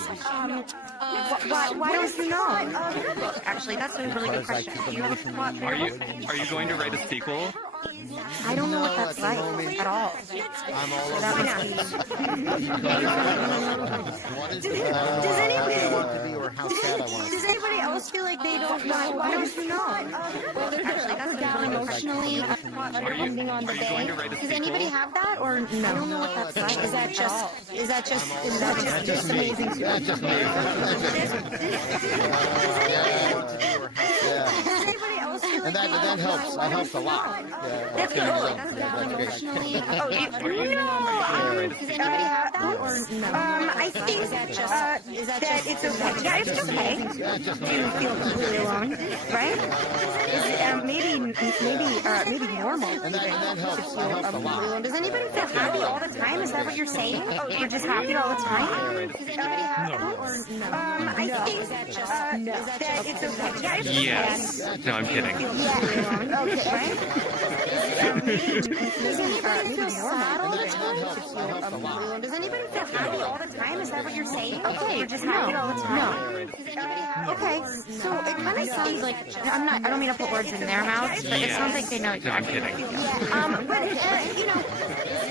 to be. Why don't you know? Look, actually, that's a really good Because I question. keep Do you have a plot for Are your you book? are you going to write a sequel? I don't know what No, that's at the like moment, at all. I'm all So over that the must place. What is Does I don't know does how anybody- happy I want to be or how sad I want it Does to be. anybody else feel like they don't know? Why don't you know? Actually, that's down emotionally, depending on the Are you going to day. write a Does anybody sequel? have that, or no? I don't know what that's like. Is that just That's amazing? That's just me. Does anybody else feel like And that helps. That helps a lot. That's good. That's down emotionally. Does anybody have that, or no? I think that it's okay. Yeah, it's okay to feel completely alone, right? Maybe normal And that helps. That helps a lot. alone. Does anybody feel happy all the time? Is that what you're saying? You're just happy all the time? Does anybody have that, or no? I think that it's okay. Yeah, it's okay. Yes. No, I'm kidding. Okay, right? Does anybody feel sad all the time? Does anybody feel happy all the time? Is that what you're saying? Okay, you're just happy all the time. Okay, so it kind of sounds like I don't mean to put words in their mouths, but it sounds like they know No, I'm kidding. But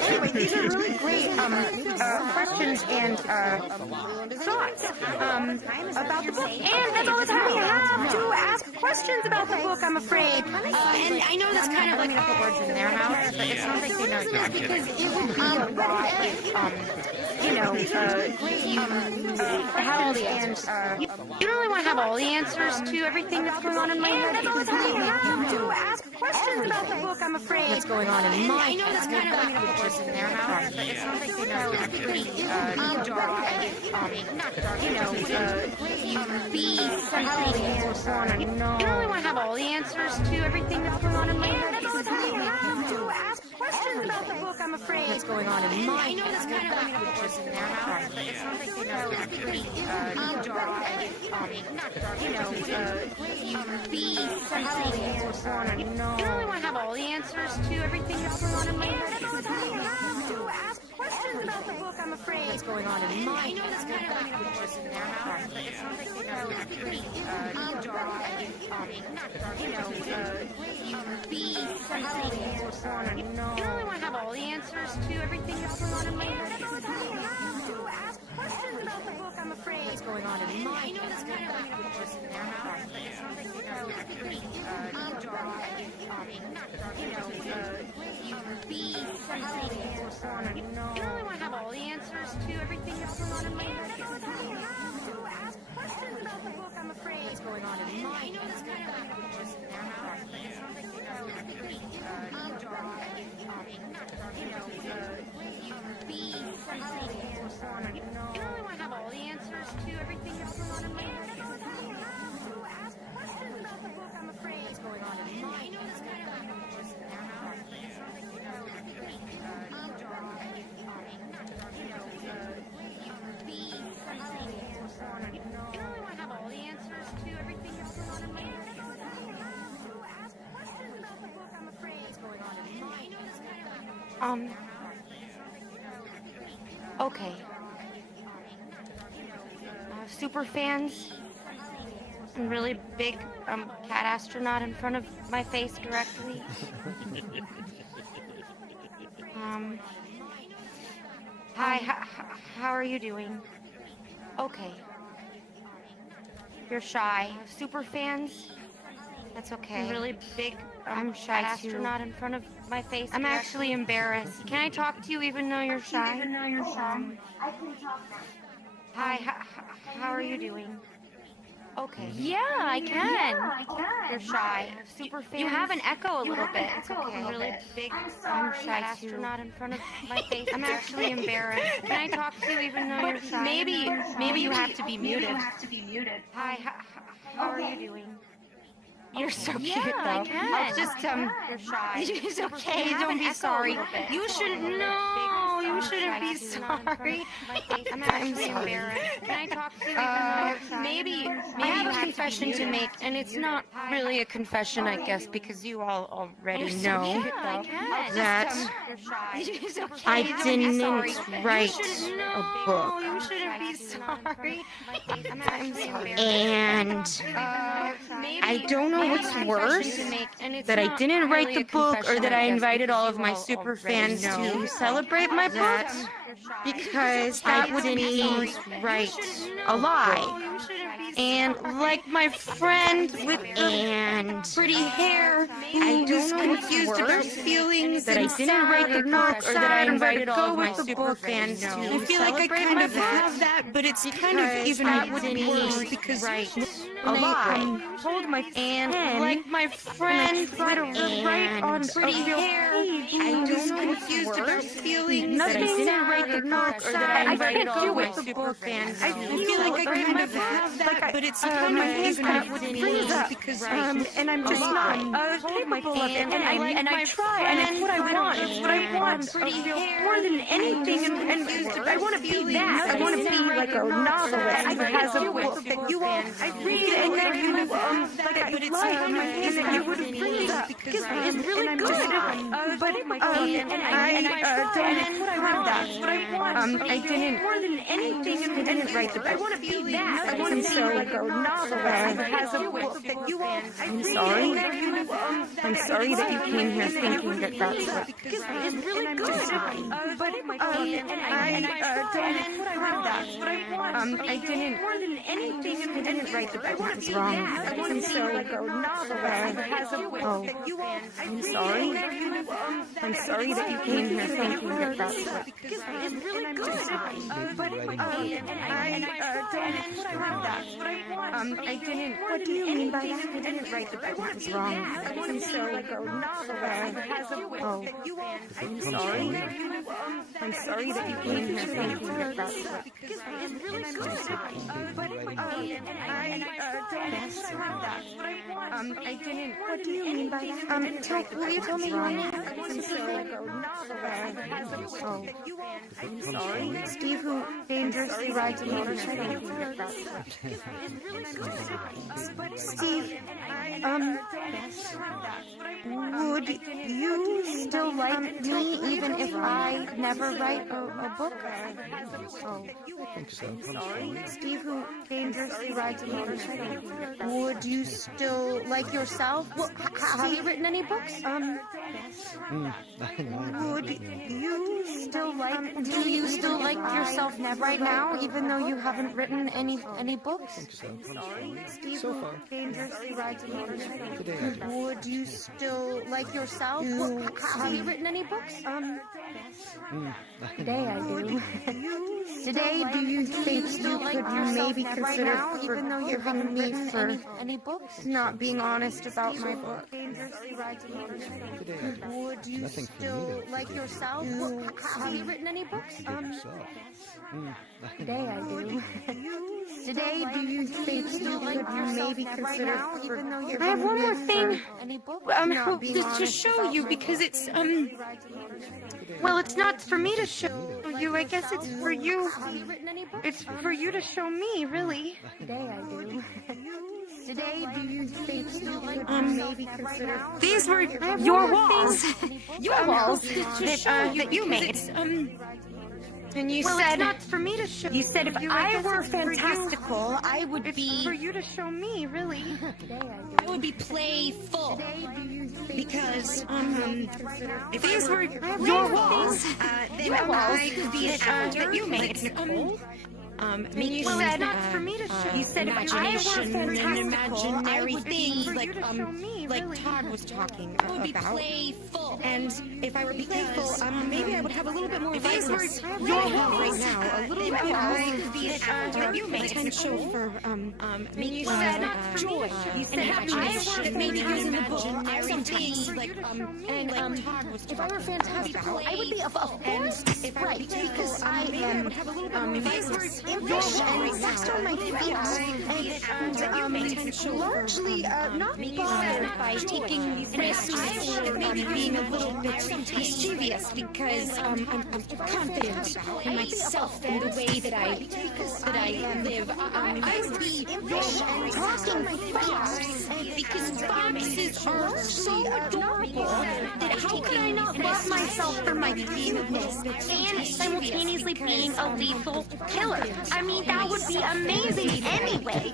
anyway, these are really great questions and thoughts about the book. And that's all the time we have to ask questions about the book, I'm afraid. And I know that's kind of like to put words in their mouths, but it sounds like they know No, I'm kidding. it would be a lot if you have all the answers. You don't really want to have all the answers to everything that's going on in my head. That's all the time we have to ask questions about the book, I'm afraid. What's going on in my head. I know that's kind of like to put words in their mouths, but it sounds like they know it would be dark if be something that's going on. You don't really want to have all the answers to everything that's going on in my head. That's all the time we have to ask questions about the book, I'm afraid. What's going on in my head. I know that's kind of like to put words in their mouths, but it sounds like they know it would be dark if be something that's going on. You don't really want to have all the answers to everything that's going on in my head. That's all the time we have to ask questions about the book, I'm afraid. What's going on in my head. I know that's kind of like to put words in their mouths, but it sounds like they know it would be dark if be something that's going on. You don't really want to have all the answers to everything that's going on in my head. That's all the time we have to ask questions about the book, I'm afraid. What's going on in my head. I know that's kind of like to put words in their mouths, but it sounds like they know it would be dark if be something that's going on. You don't really want to have all the answers to everything that's going on in my head. That's all the time we have to ask questions about the book, I'm afraid. What's going on in my head. I know that's kind of like to put words in their mouths, but it sounds like they know it would be dark if be something that's going on. You don't really want to have all the answers to everything that's going on in my head. That's all the time we have to ask questions about the book, I'm afraid. What's going on in my head. I know that's kind of like to put words in their mouths, but it sounds like they know it would be dark if be something that's going on. You don't really want to have all the answers to everything that's going on in my head. That's all the time we have to ask questions about the book, I'm afraid. What's going on in my head. I know that's kind of like to put words in their mouths, but it sounds like they know it would be Okay. Super fans. And really big cat astronaut in front of my face directly. Hi, how are you doing? Okay. You're shy. Super fans? That's okay. And really big I'm shy astronaut in front of my face. I'm actually embarrassed. Can I talk to you even though you're shy? I can talk now. Hi, how are you doing? Okay. Yeah, I can. You're shy. Super fan. You have an echo a little bit. It's okay. Really big. I'm shy astronaut in front of my face. I'm actually embarrassed. Can I talk to you even though you're shy? Maybe you have to be muted. Hi, how are you doing? You're so cute, though. I can. It's just, you're shy. It's okay. Don't be sorry. You shouldn't. No, you shouldn't be sorry. I'm actually embarrassed. Can I talk to you? Maybe you have to confession to make, and it's not really a confession, I guess, because you all already know that I didn't write a book. You shouldn't be sorry. I'm sorry. And I don't know what's worse, that I didn't write the book or that I invited all of my super fans to celebrate my book, because that would be a lie. And like my friend with and pretty hair, I was confused about feelings that I didn't write the book or that I invited all of my super fans to I feel like I kind of have that, but it's kind of even worse because a lie. hold my And like my friend with write on pretty hair, I was confused about feelings that I didn't write the book or that I invited all of my super fans to I feel like I kind of have that, but it's kind of even worse because and I'm just not capable of it, and I try, and it's what I want. It's what I want. More than anything, and I want to be that. I want to be like a novelist who has a book that you all read and that you like, and that you would appreciate because it's really good. But and I don't have that. What I want. I didn't more than anything, and I didn't write the book. I want to be that. I want to be like a novelist who has a book that you all. I'm sorry. I'm sorry that you came here thinking that that's what. Because it's really good. But and I don't have that. What I want. I didn't more than anything, and I didn't write the book. I want to be wrong. that. I want to be like a novelist who has a book that you all. I'm sorry. I'm sorry that you came here thinking that that's what. Because it's really good. But and I don't have that. What I want. I didn't. What do you mean by that? I didn't write the book. I want to be wrong. that. I want to be like a novelist who has a book that you all. I'm sorry. I'm sorry that you came here thinking that that's what. Because it's really good. But and I don't have that. What I want. I didn't. What do you mean by that? Will you tell me your name? I want to be like a novelist who has a book that you all. I'm sorry. Steve, who dangerously rides a motorcycle. Steve, would you still like me even if I never write a book? Oh, I think so. sorry. Steve, who dangerously rides a motorcycle. Would you still like yourself? Well, have you written any books? Would you still like? Do you still like yourself right now, even though you haven't written any books? I think so. Sorry, Steve, So who far. dangerously rides a motorcycle. Today I do. Would you still like yourself? Well, have you written any books? Today I do. Today, do you think you could maybe consider forgiving me for any books? not being honest about my book? Today I do. Would you Nothing for me still to like forgive. yourself? Have you written any books? Forgive yourself. Today I do. Today, do you think you could maybe consider I have one more thing. To show you because it's Well, it's not for me to show you. I guess it's for you. It's for you to show me, really. Today I do. Today, do you think you could maybe consider? these were your walls. Your walls that you made. And you Well, said it's not for me to show. You said if I were fantastical, I would it's be. for you to show me, really. I would be playful. Because if these were your walls, then I could be an actor that you made. You said not for me to show. You said imagination and imaginary things like me, like really. Todd was talking about. Playful. And if I were be playful, maybe I would have a little bit more vibrance than I have right now. A little bit more potential for You said not for me joy. to show. You said imagination, maybe using the book something like and Todd was talking if I were fantastical, I would be a forest sprite because I am impish and fast on my feet, and largely not by taking risks or being a little bit mischievous, because I'm confident in myself and the way that I live. I would be talking fast because foxes are so adorable that how could I not love myself for my cuteness and simultaneously being a lethal killer? I mean, that would be amazing anyway.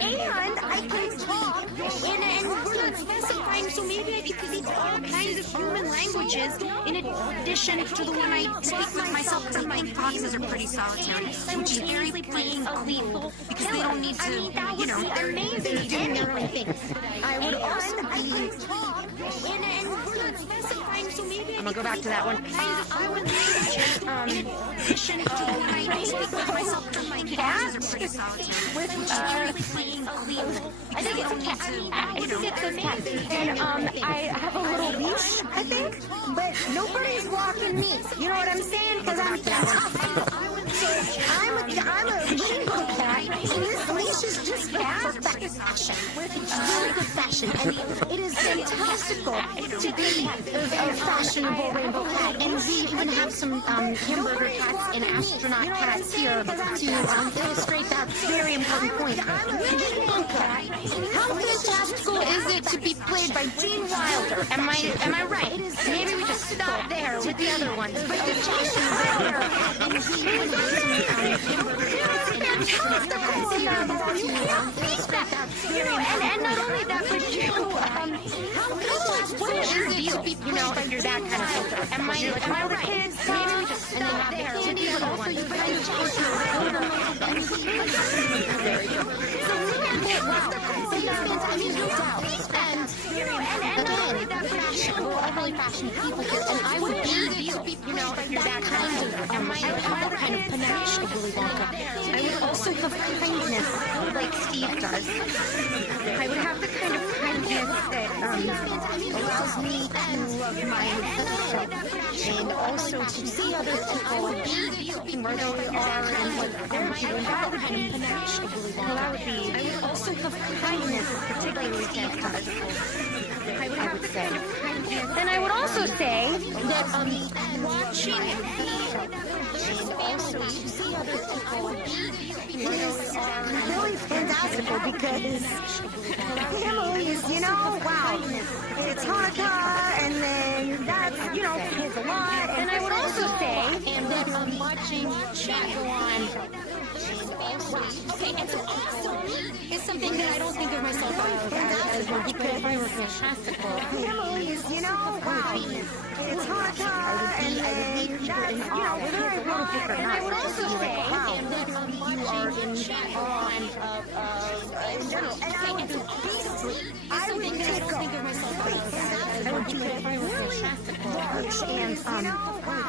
And I can talk, and we're not specifying, so maybe I could speak all kinds of human languages in addition to the one I speak with myself, because I think foxes are pretty solitary, which is very being a lethal, because they don't need to, you know, they're doing their own thing. I would also be... And we're not specifying, so maybe I'm gonna go back to that one. I would in addition to the one I speak with myself, because I think foxes are pretty solitary, which is very being a lethal. I think it's a cat. I think it's a cat. And I have a little leash, I think, but nobody's walking me. You know what I'm saying? Because I'm a rainbow cat, and this leash is just for fashion. It's really good fashion, and it is fantastical to be a fashionable rainbow cat. And we even have some hamburger cats and astronaut cats here to illustrate that very important point. How fantastical is it to be played by Gene Wilder? Am I right? Maybe we just stop there with the other ones. But the Jason there, and we even have some and not only that, but what is your deal? You know, if you're that kind of filter. Am I right? Maybe we just stop there with the other ones. Really fashioned people here, and I would be, you know, if you're that kind of kind of panache of Willy Wonka. I would also have kindness, like Steve does. I would have the kind of kindness that allows me to love myself, and also to see other people where they are and what they're doing. That would be panache of Willy Wonka. That would be. I would also have kindness, particularly Steve does. I would have the kind of kindness. And I would also say that watching and also to see other people is really fantastical, because families, you know, wow, it's Hanukkah, and then that's, you know, it's a lot. And I would also say that watching chat go on. Okay, and so awesome is something that I don't think of myself as well, because if I were fantastical. Families, you know, wow, it's Hanukkah, and then that's, you know, whether I wrote a book or not. And I would also say that you are in general, and I would be I would make a think of myself as if I were fantastical, and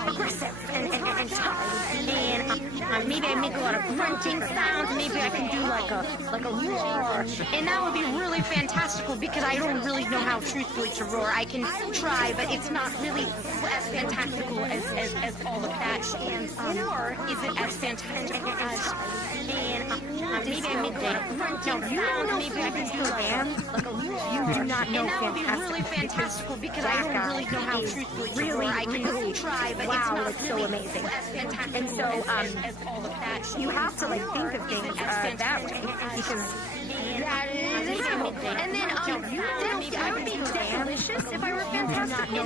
aggressive, and tough, and maybe I make a lot of grunting sounds. Maybe I can do like a roar, and that would be really fantastical, because I don't really know how truthfully to roar. I can try, but it's not really as fantastical as all of that. Or is it as fantastical as? And maybe I make a grunting sound. Maybe I can do a you do not know, and that would be really fantastical, because I don't really know how truthfully to roar. I can try, but it's not so amazing. And so you have to like think of things that way, because that is true. And then I would be delicious if I were fantastical.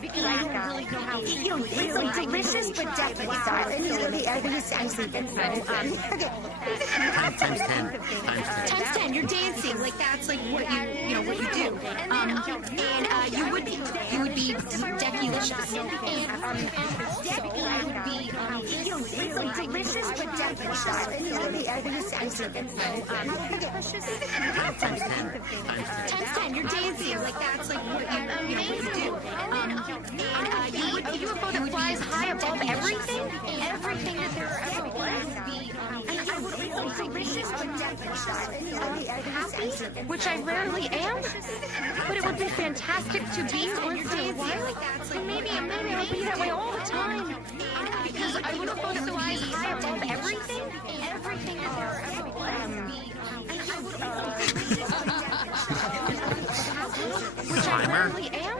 Because I don't really know how it's like delicious, but definitely I think it's actually good. Times 10. You're dancing, like that's like what you do. And you would be deckulicious. I would be delicious, but definitely I think it's actually good. Times 10. You're dancing, like that's like what you do. And you UFO that flies high above everything that there ever was. And I would happy, which I rarely am, but it would be fantastic to be once in a while. And maybe I'll be that way all the time. Because I would float so high above everything. Everything is which I rarely am.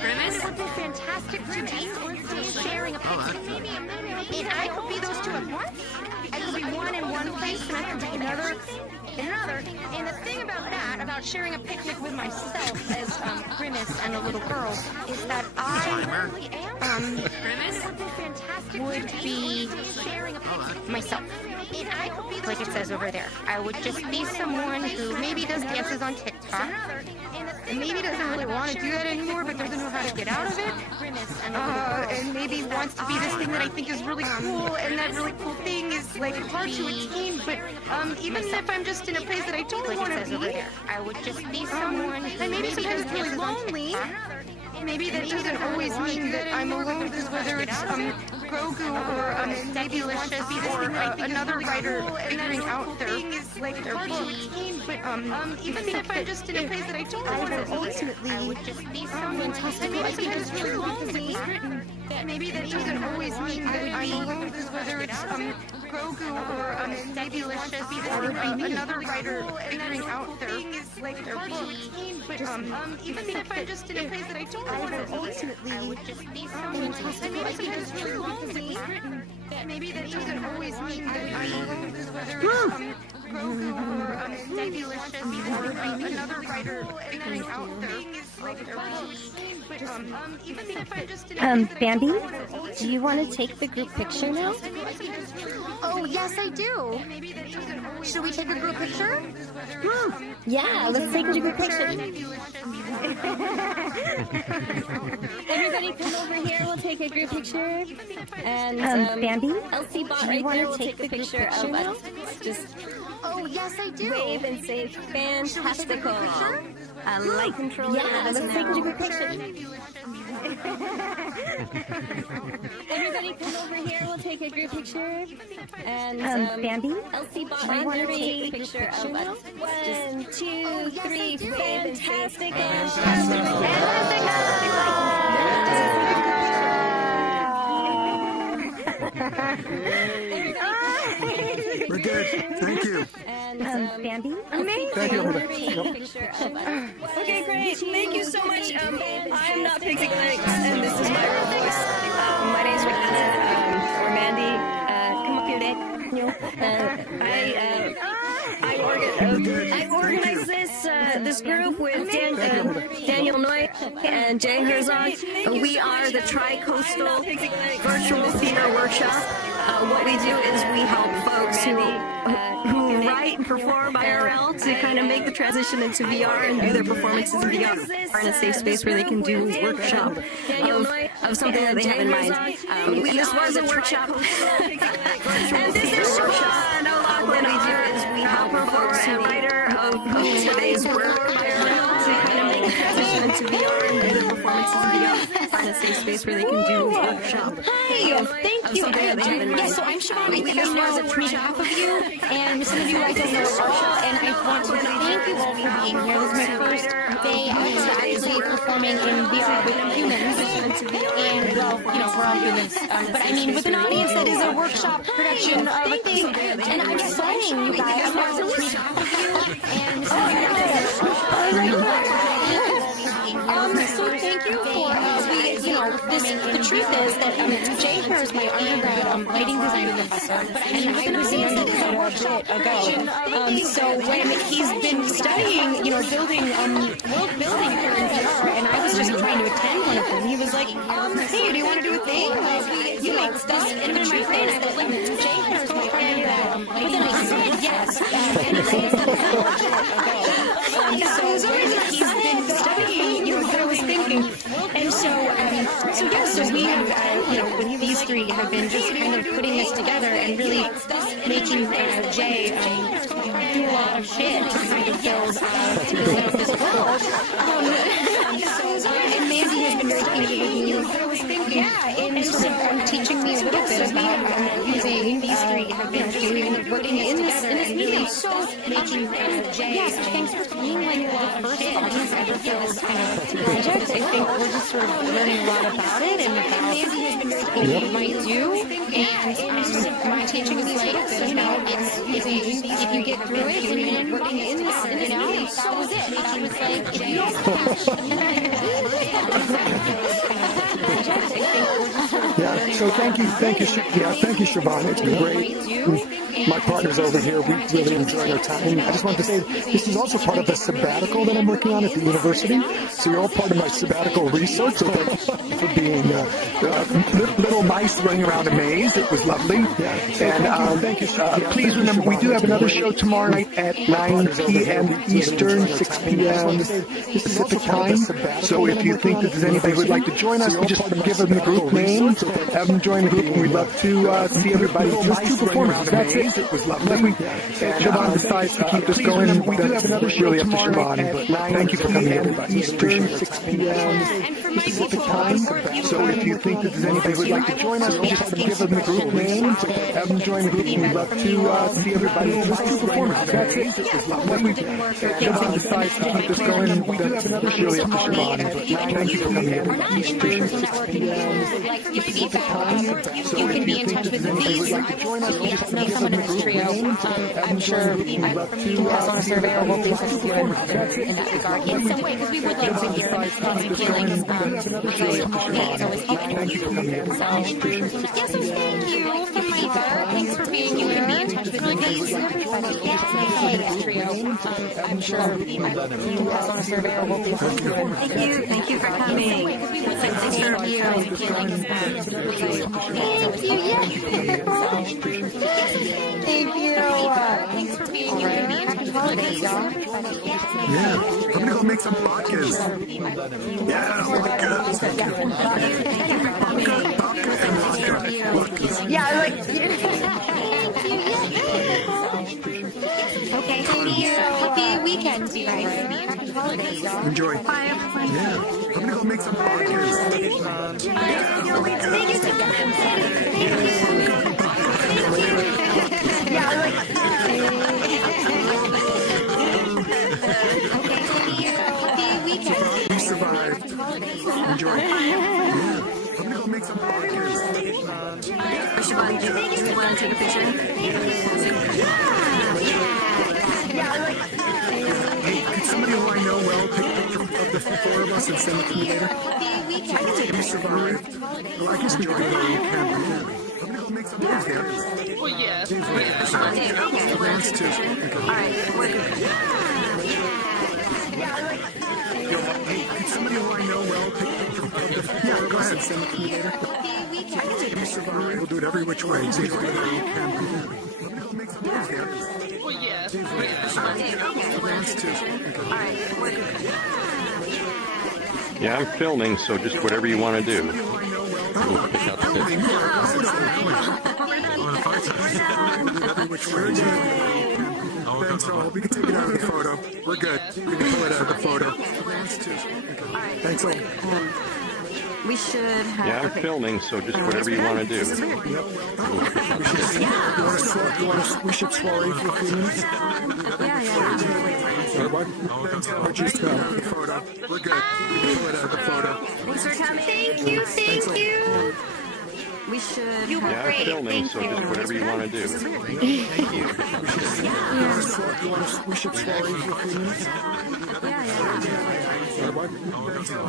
Grimace? It would be fantastic to be sharing a picture. And I could be those two at once. I could be one in one place and I could be another in another. And the thing about that, about sharing a picnic with myself as Grimace and a little girl, is that I rarely am. Grimace? It would be fantastic would be sharing a picnic myself. And I could be like it says over there. I would just be someone who maybe does dances on TikTok. And maybe doesn't really want to do that anymore, but doesn't know how to get out of it. And maybe wants to be this thing that I think is really cool, and that really cool thing is like hard to attain. But even if I'm just in a place that I don't want to be, I would just be someone. And maybe sometimes it's really lonely. Maybe that doesn't always mean that I'm alone, because whether it's Grogu or Nebulicious or another writer figuring out their book. But even if I'm just in a place that I don't want to be, ultimately, I would just be someone. And maybe sometimes it's really lonely. Maybe that doesn't always mean that I'm alone, because whether it's Grogu or Nebulicious or another writer figuring out their book. But even if I'm just in a place that I don't want to be, ultimately, I would just be someone. And maybe sometimes it's really lonely. Maybe that doesn't always mean that I'm alone, because whether it's Grogu or Nebulicious or another writer figuring out their book. But even if I'm just in a Bambi, do you want to take the group picture now? Oh, yes, I do. Should we take a group picture? Yeah, let's take a group picture. Everybody come over here, we'll take a group picture. And Bambi, Elsie bot right there will take the picture of us. Just oh, yes, I do. Wave and say Fantastical. Light controller. Yeah, let's take a group picture. Everybody come over here, we'll take a group picture. And Bambi, Elsie bot right there will take the picture of us. 1, 2, 3, Fantastical. We're good. Thank you. And Bambi, amazing. Thank you. Okay, great. Thank you so much. I'm not Pixie Clinic, and this is my real voice. My name's Rihanna, or Mandy. Come up here, Dad. I organized this group with Daniel Noy and Jay Herzog. We are the Tri-Coastal Virtual Theater Workshop. What we do is we help folks who write and perform IRL to kind of make the transition into VR and do their performances in VR in a safe space where they can do a workshop of something that they have in mind. And this was a workshop. And this is Siobhan. What we do is we help folks who writer of today's work to kind of make the transition into VR and do their performances in VR in a safe space where they can do a workshop. Hi, thank you. Yeah, so I'm Siobhan. I think I know half of you, and some of you I don't know at all, and I want to thank you all for being here. This is my first day actually performing in VR with humans, and well, we're all humans, but I mean with an audience that is a workshop production of a thing, and I'm exciting you guys. I want to thank half of you, and some of you so thank you for the truth is that Jay Herr is my undergrad lighting design professor, and I was in a workshop ago. So when he's been studying, building world building here in VR, and I was just trying to attend one of them, he was like, hey, do you want to do a thing? You make stuff. And then my friend said, Jay Herr is my undergrad lighting design. I said yes. So he's been studying, what I was thinking. And so we have, these three have been just kind of putting this together and really making Jay do a lot of shit to kind of build out this world. And Maisie has been very keen to making you. I was thinking, and so teaching me a little bit about using these three have been doing working in this medium. So yes, thanks for being like the first audience ever for this kind of project. I think we're just sort of learning a lot about it and about what we might do. And my teaching is like, it's using if you get through it and working in this, that was it. She was like, if you don't Yeah, so thank you, Siobhan. It's been great. My partners over here, we really enjoyed our time. I just wanted to say this is also part of a sabbatical that I'm working on at the university. So you're all part of my sabbatical research. So thank you for being little mice running around a maze. It was lovely. And please remember, we do have another show tomorrow night at 9 p.m. Eastern, 6 p.m. Pacific time. So if you think that there's anybody who would like to join us, we just give them the group name, have them join the group, and we'd love to see everybody. Just 2 performances. That's it. It was lovely. And Siobhan decides to keep this going. We do have another show really up to Siobhan, but thank you for coming, everybody. Eastern, 6 p.m. Pacific time. So if you think that there's anybody who would like to join us, we just give them the group name, have them join the group, and we'd love to see everybody. Just 2 performances. That's it. It was lovely. Siobhan decides to keep this going. We do have another show really up to Siobhan, but thank you for coming, everybody. Eastern, 6 p.m. Pacific time. So you can be in touch with these. Know someone in this trio. I'm sure pass on a survey or we'll be in touch with you in that regard. In some way, because we would like to hear things and feelings. It's always helpful. So, yes, so thank you from my part. Thanks for being here. You can be in touch with these. Everybody. Yes, this trio. I'm sure pass on a survey or we'll be in touch with you. Thank you for coming. Because we would like to hear things and feelings. Thank you. Yes. Thank you. Thanks for being here. Happy holidays, y'all. Yeah, I'm gonna go make some vodkas. Yeah, Yeah, like. Okay, happy weekend, you guys. Happy holidays, y'all. Enjoy. Yeah, I'm gonna go make some vodkas. Yeah, like. We survived. Enjoy. Yeah, I'm gonna go make some vodkas. Siobhan, do you want to take a picture? Yeah, like. Hey, could somebody who I know well take a picture of the 4 of us and send it to me later? I can take a picture of our Well, I guess we can do it on camera. I'm gonna go make some vodkas. Well, yeah. Lance too. Alright, we're good. Hey, could somebody who I know well take a picture of the Yeah, go ahead, send it to me later. I can take a picture of our We'll do it every which way. See if we can do it on camera. I'm gonna go make some vodkas. Well, yeah. Lance too. Alright, we're good. Yeah, I'm filming, so just whatever you want to do. We'll pick up the We can take it out of the photo. We're good. We can pull it out of the photo. Thanks all. We should have. Yeah, I'm filming, so just whatever you want to do. We should swallow for a few minutes. Yeah. What? Just the photo. We're good. We can pull it out of the photo. Thanks for coming. Thank you. We should. Yeah, I'm filming, so just whatever you want to do. We should swallow for a few minutes. What?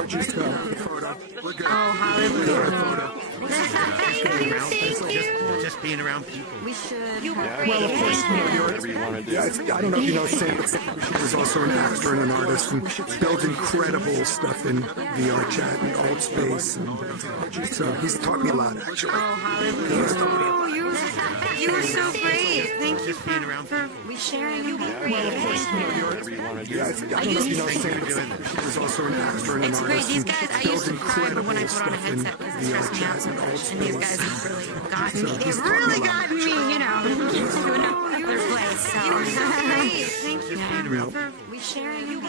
Just the photo. We're good. Oh, hallelujah. Just being around people. We should. Well, of course, Whatever you want to do. I don't know if you know Sam, but he's also an actor and an artist and builds incredible stuff in VR chat and alt space. And so he's taught me a lot, actually. Oh, hallelujah. You're so great. Thank you for sharing. Well, of course, whatever you want to do. I don't know if you know Sam, but he's also an actor and an It's great. artist These and guys, I used builds to cry incredible when I put on a stuff in headset because it VR stressed me out chat so and alt much. And these guys space. have really gotten me. They've really gotten me, to another place. So. Thank you for sharing.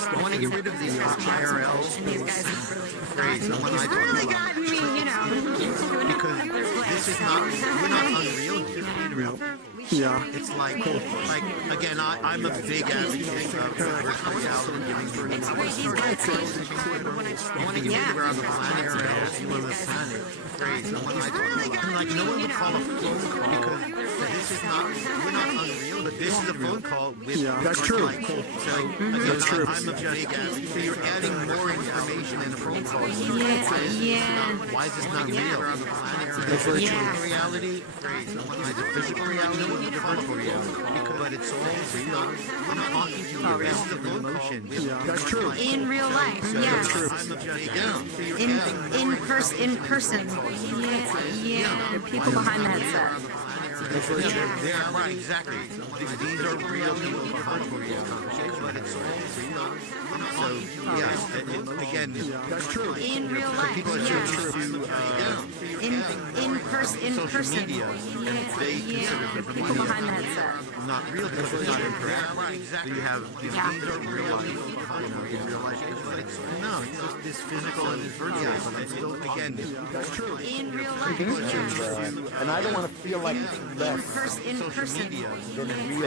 I want to get rid of these IRL phrase. It's really gotten me, you know. Because this is not, we're not unreal, it's unreal. Yeah. It's like again, I'm a big advocate of virtual reality giving birth. I want to get rid of the planet IRL, you on the planet phrase. And like no one would call a phone call because this is not, we're not unreal, but this is a phone call with that's true. So again, That's true. I'm a big advocate. So you're adding more information in a phone call. Why is this not real? That's very true. Physical reality, is it physical reality or the virtual reality? But it's all real. I'm talking to you. This is an emotion. That's true. In real life, yes. In person. Yeah. The people behind the headset. Right, exactly. These are real people behind reality, but it's all real. So, yeah, again, that's true. In real life, people are choosing to in person. Media, and they consider The people behind the headset. not real because it's not interactive. Right, exactly. So you have these are real people behind in real life. But it's just this physical and this virtual. But it's still, again, that's true. In real life, and I don't want to feel like less in person than media real